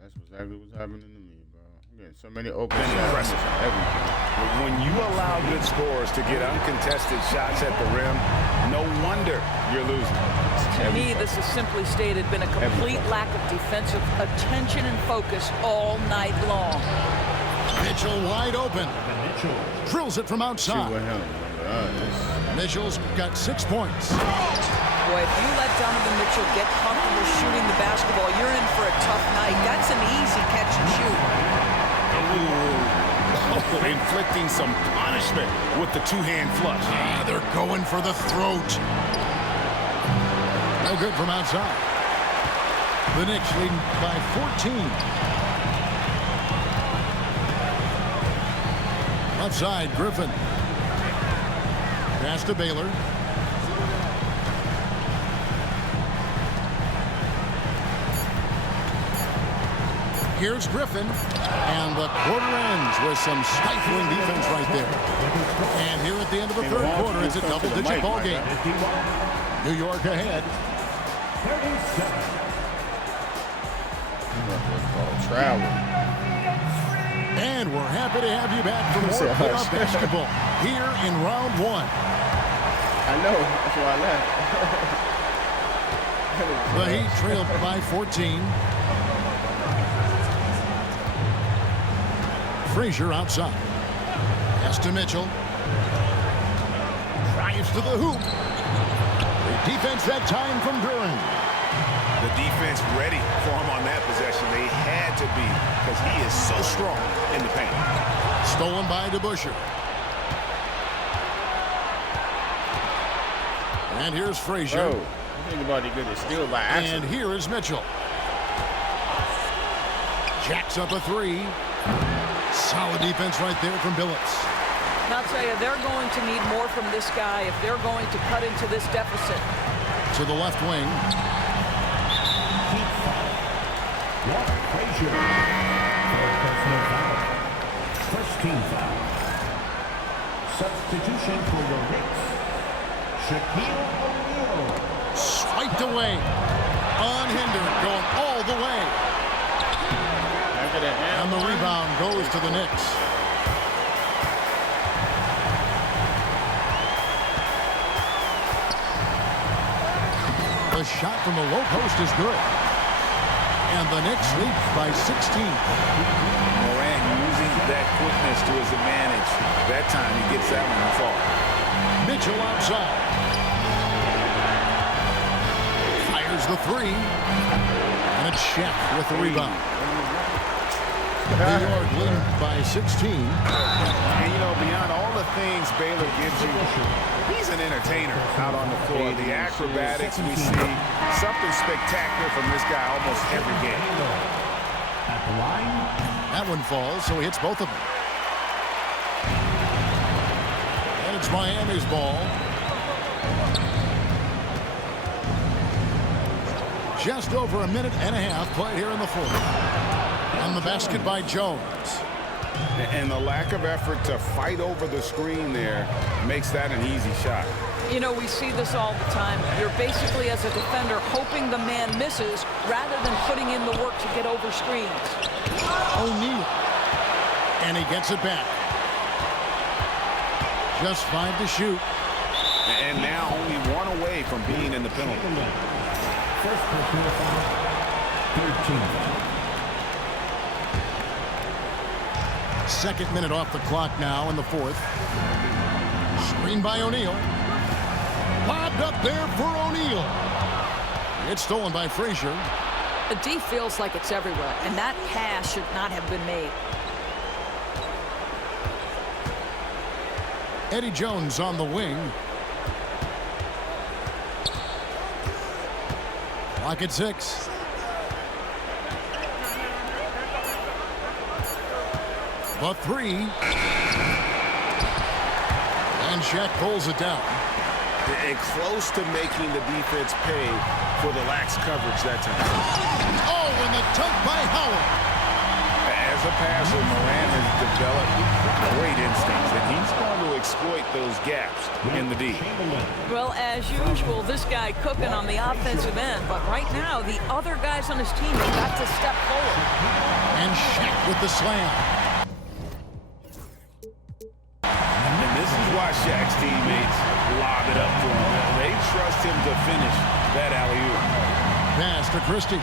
That's exactly what's happening to me, bro. I'm getting so many open shots. Everything. When you allow good scorers to get uncontested shots at the rim, no wonder you're losing. To me, this is simply stated been a complete lack of defensive attention and focus all night long. Mitchell wide open. Drills it from outside. Mitchell's got 6 points. Boy, if you let Donovan Mitchell get comfortable shooting the basketball, you're in for a tough night. That's an easy catch and shoot. Inflicting some punishment with the two-hand flush. Ah, they're going for the throat. No good from outside. The Knicks leading by 14. Left side, Griffin. Pass to Baylor. Here's Griffin. And the quarter ends with some stifling defense right there. And here at the end of the third quarter, it's a double-digit ball game. New York ahead. 37. Travel. And we're happy to have you back for more playoff basketball here in round one. I know. That's why I laughed. The Heat trailed by 14. Frazier outside. Pass to Mitchell. Drives to the hoop. The defense that time from Duren. The defense ready for him on that possession. They had to be because he is so strong in the paint. Stolen by DeBusschere. And here's Frazier. Bro, you think about it good. It's still by accident. And here is Mitchell. Jacks up a three. Solid defense right there from Billups. And I'll tell you, they're going to need more from this guy if they're going to cut into this deficit. To the left wing. Frazier. Personal foul. First team foul. Substitution for the Knicks. Shaquille O'Neal. Swiped away. Unhindered. Going all the way. And the rebound goes to the Knicks. The shot from the low post is good. And the Knicks lead by 16. Morant using that quickness to his advantage. That time he gets that one far. Mitchell outside. Fires the three. And it's Shaq with the rebound. New York leading by 16. And, you know, beyond all the things Baylor gives you, he's an entertainer out on the floor. The acrobatics we see, something spectacular from this guy almost every game. At the line. That one falls, so he hits both of them. And it's Miami's ball. Just over a minute and a half played here in the fourth. And the basket by Jones. And the lack of effort to fight over the screen there makes that an easy shot. You know, we see this all the time. You're basically, as a defender, hoping the man misses rather than putting in the work to get over screens. O'Neal. And he gets it back. Just 5 to shoot. And now only one away from being in the penalty. First personal foul. 13. Second minute off the clock now in the fourth. Screen by O'Neal. Lobbed up there for O'Neal. It's stolen by Frazier. The D feels like it's everywhere, and that pass should not have been made. Eddie Jones on the wing. Clock at 6. The three. And Shaq pulls it down. And close to making the defense pay for the lax coverage that time. Oh, and the dunk by Howard. As a passer, Morant has developed great instincts, and he's going to exploit those gaps in the D. Well, as usual, this guy cooking on the offensive end, but right now, the other guys on his team have got to step forward. And Shaq with the slam. Why Shaq's teammates lob it up to him. They trust him to finish that alley-oop. Pass to Christie.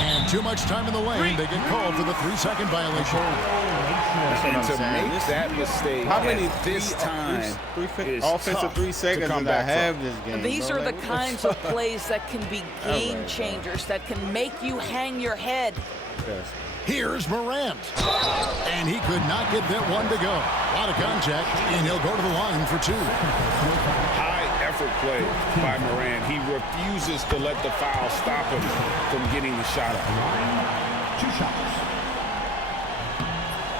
And too much time in the lane. They get called for the 3-second violation. And to make that mistake how many this time offensive 3 seconds did I have this game? These are the kinds of plays that can be game changers, that can make you hang your head. Yes. Here's Morant. And he could not get that one to go. A lot of contact, and he'll go to the line for 2. High-effort perfect play by Moran. He refuses to let the foul stop him from getting the shot up. 2 shots.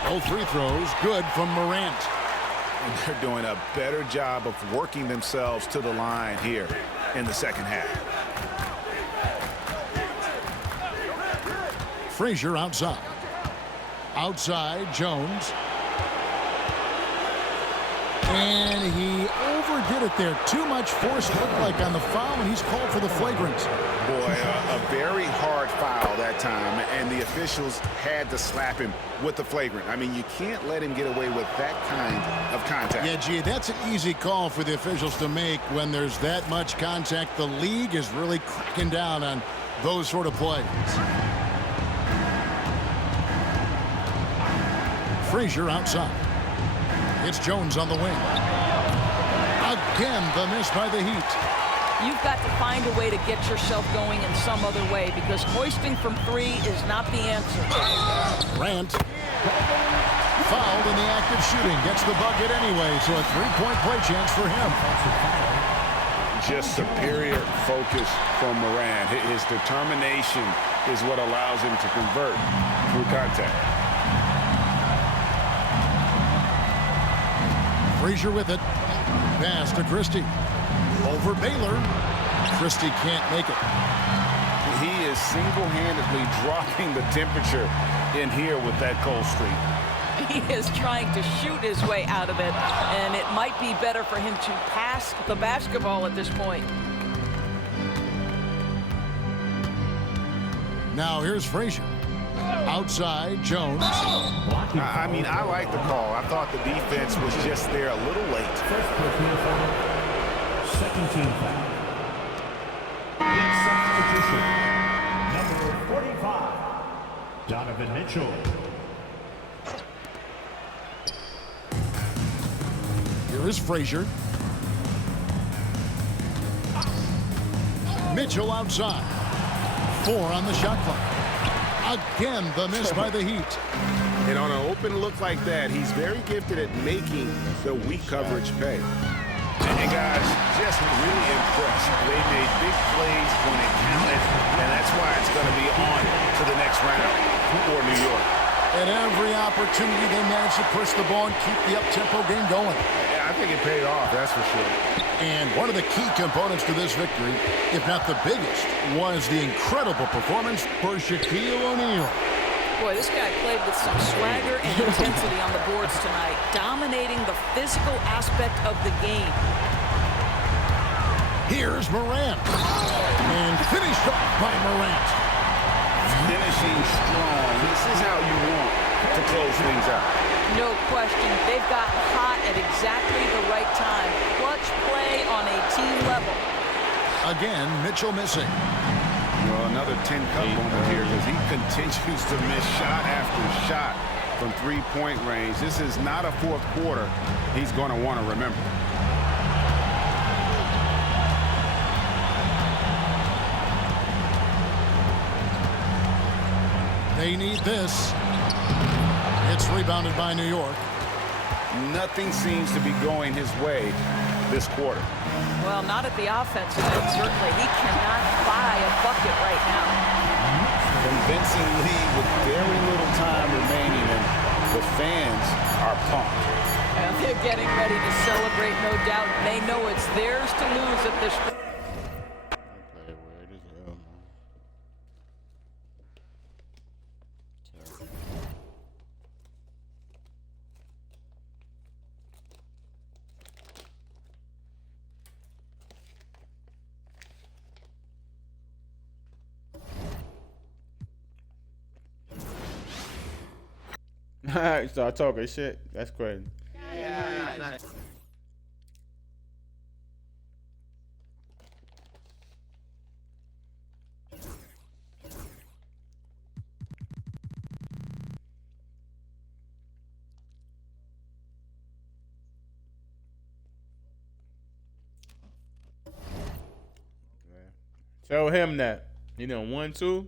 Both free throws good from Morant. And they're doing a better job of working themselves to the line here in the second half. Frazier outside. Outside, Jones. And he overdid it there. Too much force, looked like, on the foul, and he's called for the flagrant. Boy, a very hard foul that time, and the officials had to slap him with the flagrant. I mean, you can't let him get away with that kind of contact. Yeah, gee, that's an easy call for the officials to make when there's that much contact. The league is really cracking down on those sort of plays. Frazier outside. It's Jones on the wing. Again, the miss by the Heat. You've got to find a way to get yourself going in some other way because hoisting from 3 is not the answer. Grant, fouled in the act of shooting, gets the bucket anyway, so a 3-point play chance for him. Just superior focus from Moran. His determination is what allows him to convert through contact. Frazier with it. Pass to Christie. Over Baylor. Christie can't make it. He is single-handedly dropping the temperature in here with that cold streak. He is trying to shoot his way out of it, and it might be better for him to pass the basketball at this point. Now here's Frazier. Outside, Jones. I mean, I like the call. I thought the defense was just there a little late. First personal foul. Second team foul. In substitution, number 45, Donovan Mitchell. Here is Frazier. Mitchell outside. 4 on the shot clock. Again, the miss by the Heat. And on an open look like that, he's very gifted at making the weak coverage pay. And guys, just really impressed. They made big plays when it counted, and that's why it's going to be on to the next round for New York. At every opportunity, they managed to push the ball and keep the up-tempo game going. Yeah, I think it paid off, that's for sure. And one of the key components to this victory, if not the biggest, was the incredible performance for Shaquille O'Neal. Boy, this guy played with some swagger and intensity on the boards tonight, dominating the physical aspect of the game. Here's Morant. And finished off by Morant. Finishing strong. This is how you want to close things out. No question. They've gotten hot at exactly the right time. Clutch play on a team level. Again, Mitchell missing. Well, another 10-cup moment here because he continues to miss shot after shot from three-point range. This is not a fourth quarter he's going to want to remember. They need this. It's rebounded by New York. Nothing seems to be going his way this quarter. Well, not at the offensive end, certainly. He cannot buy a bucket right now. Convincing lead with very little time remaining, and the fans are pumped. And they're getting ready to celebrate, no doubt. They know it's theirs to lose at this point. Start talking shit. That's crazy. Yeah. Show him that. You know, 1-2.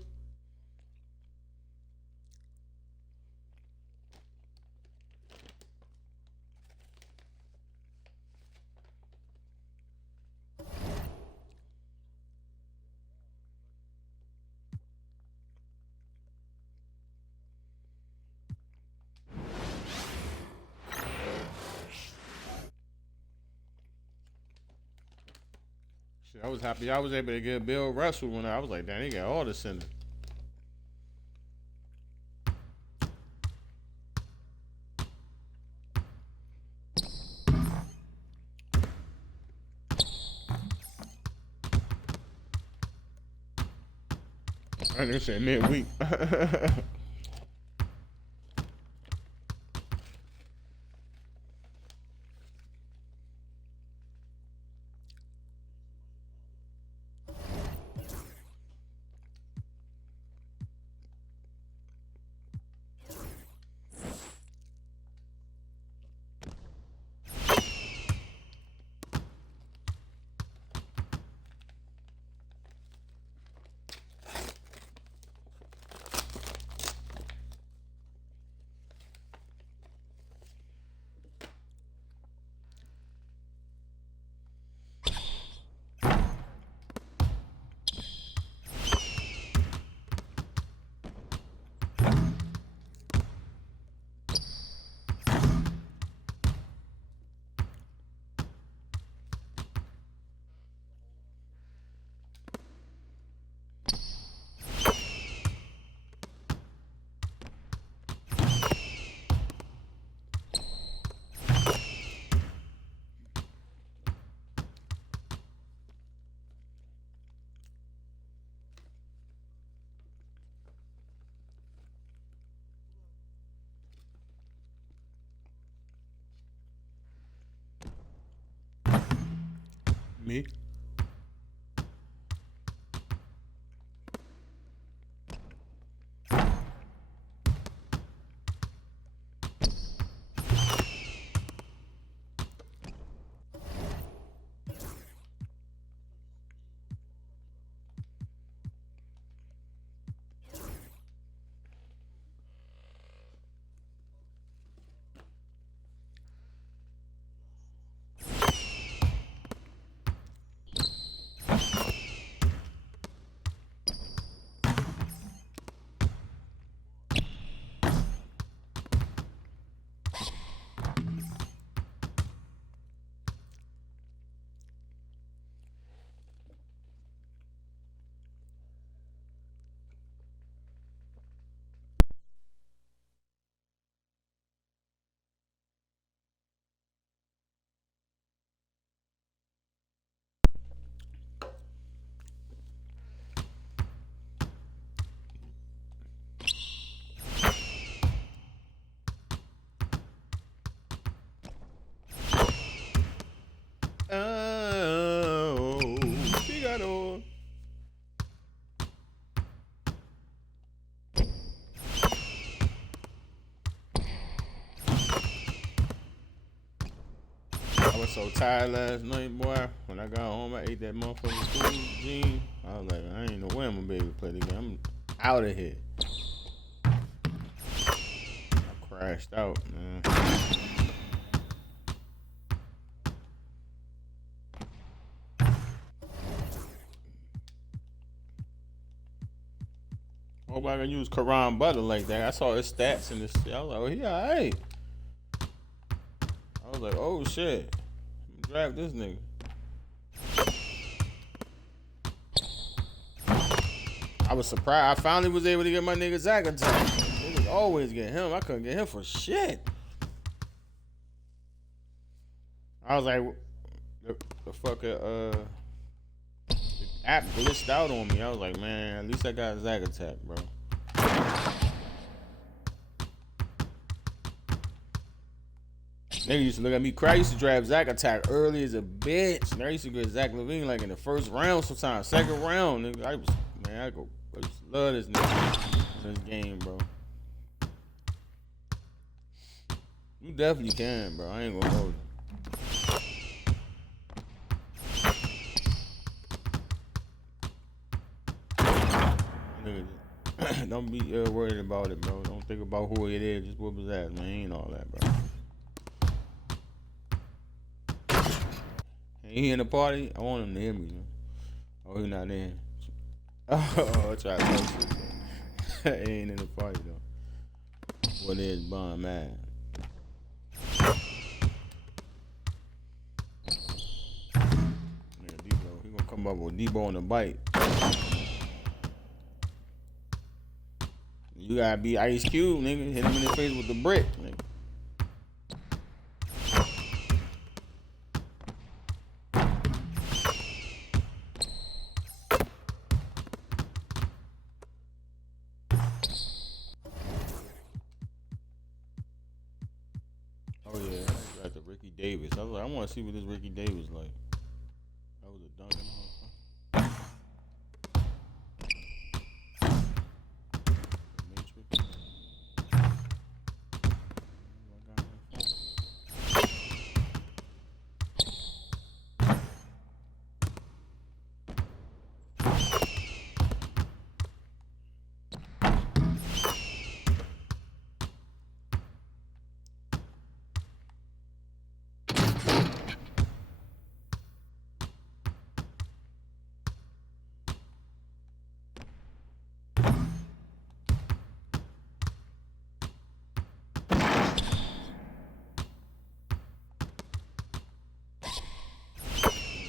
I was happy I was able to get Bill Russell when I was like, damn, he got all the center. I didn't say midweek. Me? Oh, Figaro. I was so tired last night, boy. When I got home, I ate that motherfucking food, Gene. I was like, I ain't no way I'm gonna be able to play the game. I'm out of here. I crashed out, man. Hope I can use Karan Butter like that. I saw his stats and this shit. I was like, oh, he alright. I was like, oh shit. Draft this nigga. I was surprised. I finally was able to get my nigga Zach attack. Niggas always get him. I couldn't get him for shit. I was like, the fucking the app glitched out on me. I was like, man, at least I got Zach attack, bro. Nigga used to look at me cry. I used to draft Zach attack early as a bitch. And I used to get Zach LaVine like in the first round sometimes. Second round, nigga. I used to love this nigga in this game, bro. You definitely can, bro. I ain't gonna hold you. Nigga, don't be worried about it, bro. Don't think about who it is. Just whoop his ass, man. Ain't all that, bro. He in the party? I want him to hear me, man. Oh, he not in. Oh, I tried to tell you. He ain't in the party, though. What is Bond, man? Yeah, D-Bro, he gonna Come up with Debo on the bite. You gotta be Ice Cube, nigga. Hit him in the face with the brick, nigga. Oh yeah, I got the Ricky Davis. I was like, I want to see what this Ricky Davis like. That was a dunk.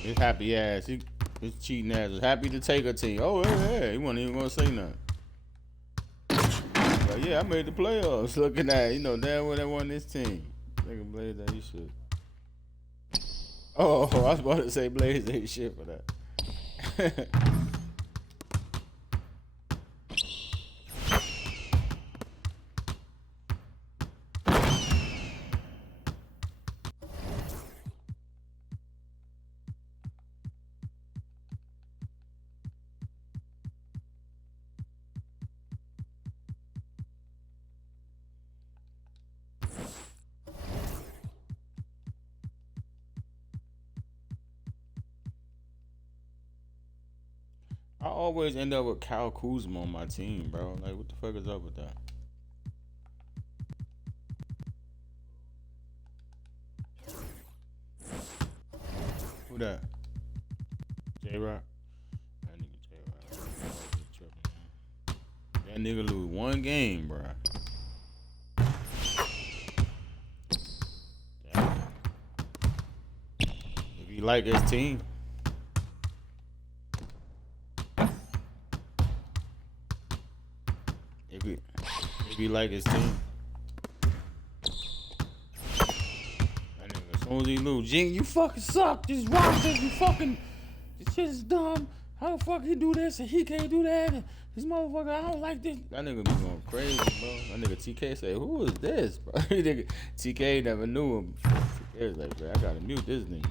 His happy ass, his cheating ass was happy to take a team. Oh yeah, he wasn't even gonna say nothing. Like, yeah, I made the playoffs. Looking at, damn well they won this team. Nigga Blaze ain't shit. Oh, I was about to say Blaze ain't shit for that. I always end up with Kyle Kuzma on my team, bro. Like, what the fuck is up with that? Who that? J-Rock? That nigga J-Rock. That nigga lose one game, bro. Damn. If he like his team. If he like his team. That nigga, as soon as he lose, Jing, you fucking suck. This roster, this shit is dumb. How the fuck he do this and he can't do that? And this motherfucker, I don't like this. That nigga be going crazy, bro. That nigga TK say, who is this, bro? Nigga, TK never knew him. TK was like, bro, I gotta mute this nigga.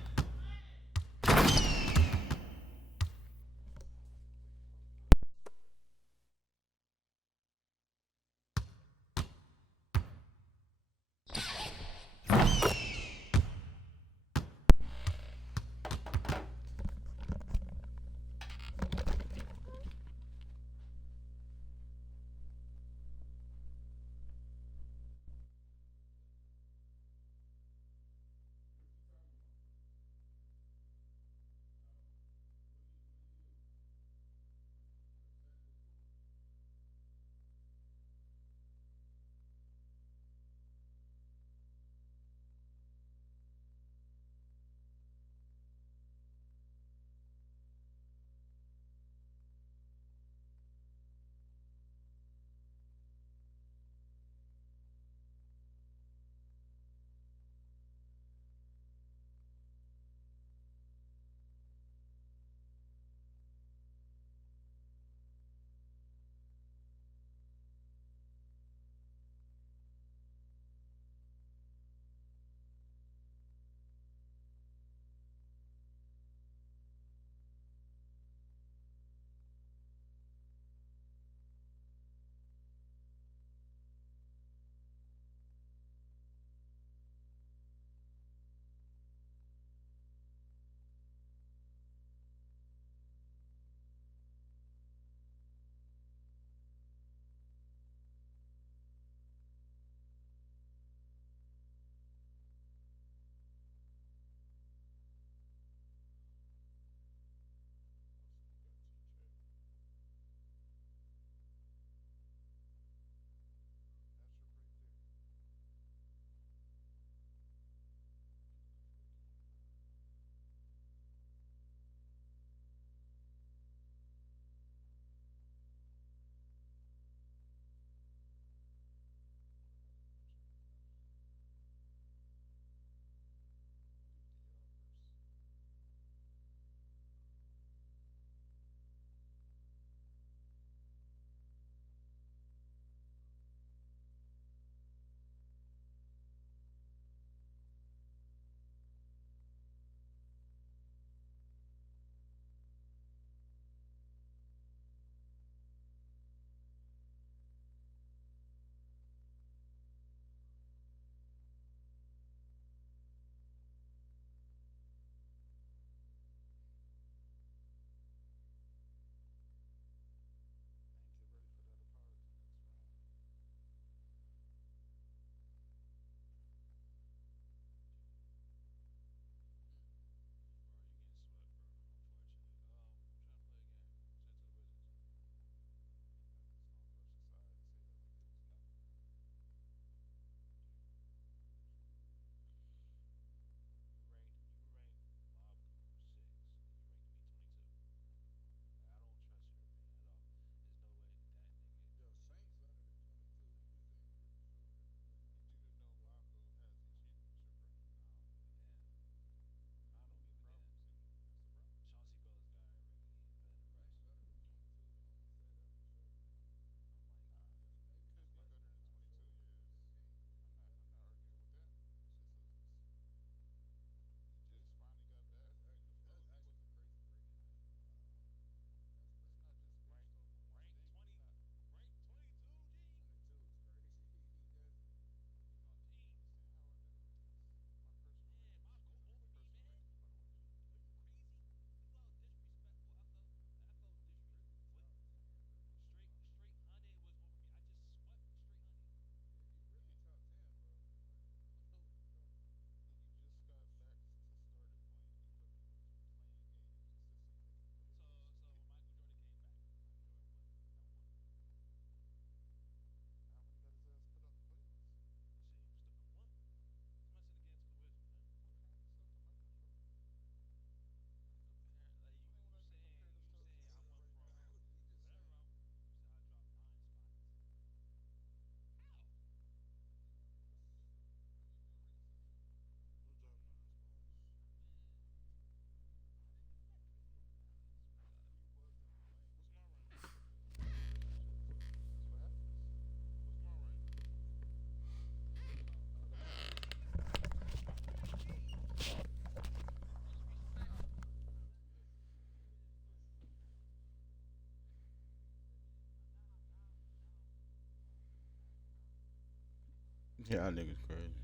Yeah, niggas crazy.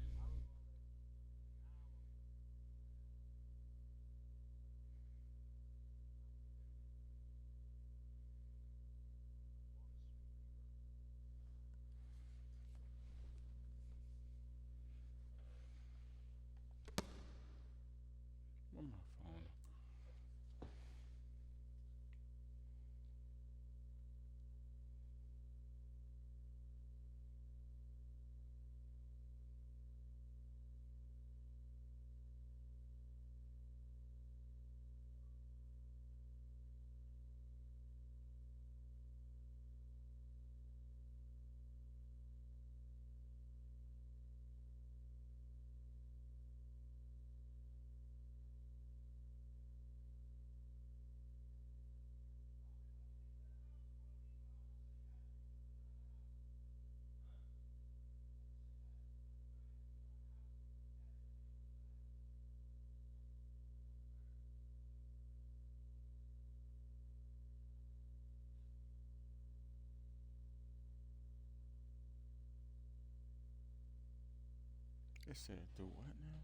Where my phone? It said do what now?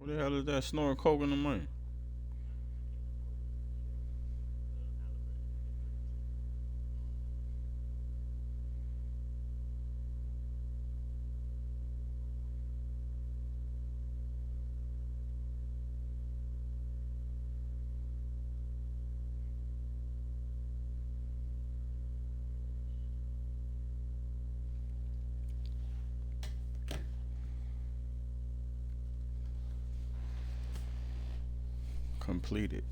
Who the hell is that snoring coke in the morning? Completed.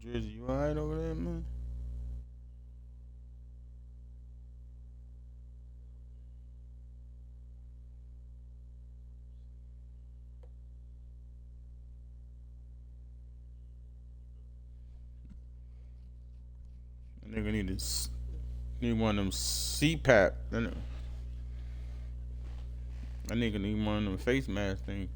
Drizzy, you alright over there, man? Nigga need one of them CPAP. That nigga need one of them face mask things.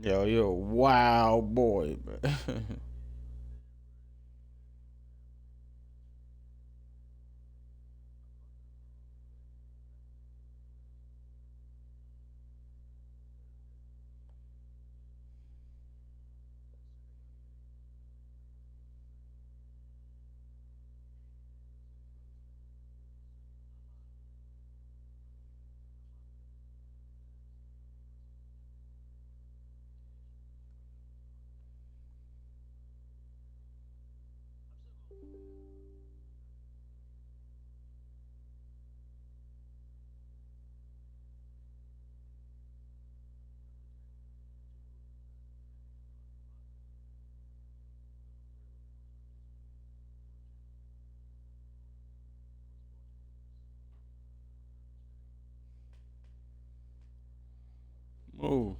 Yo, you're a wild boy, man. Move.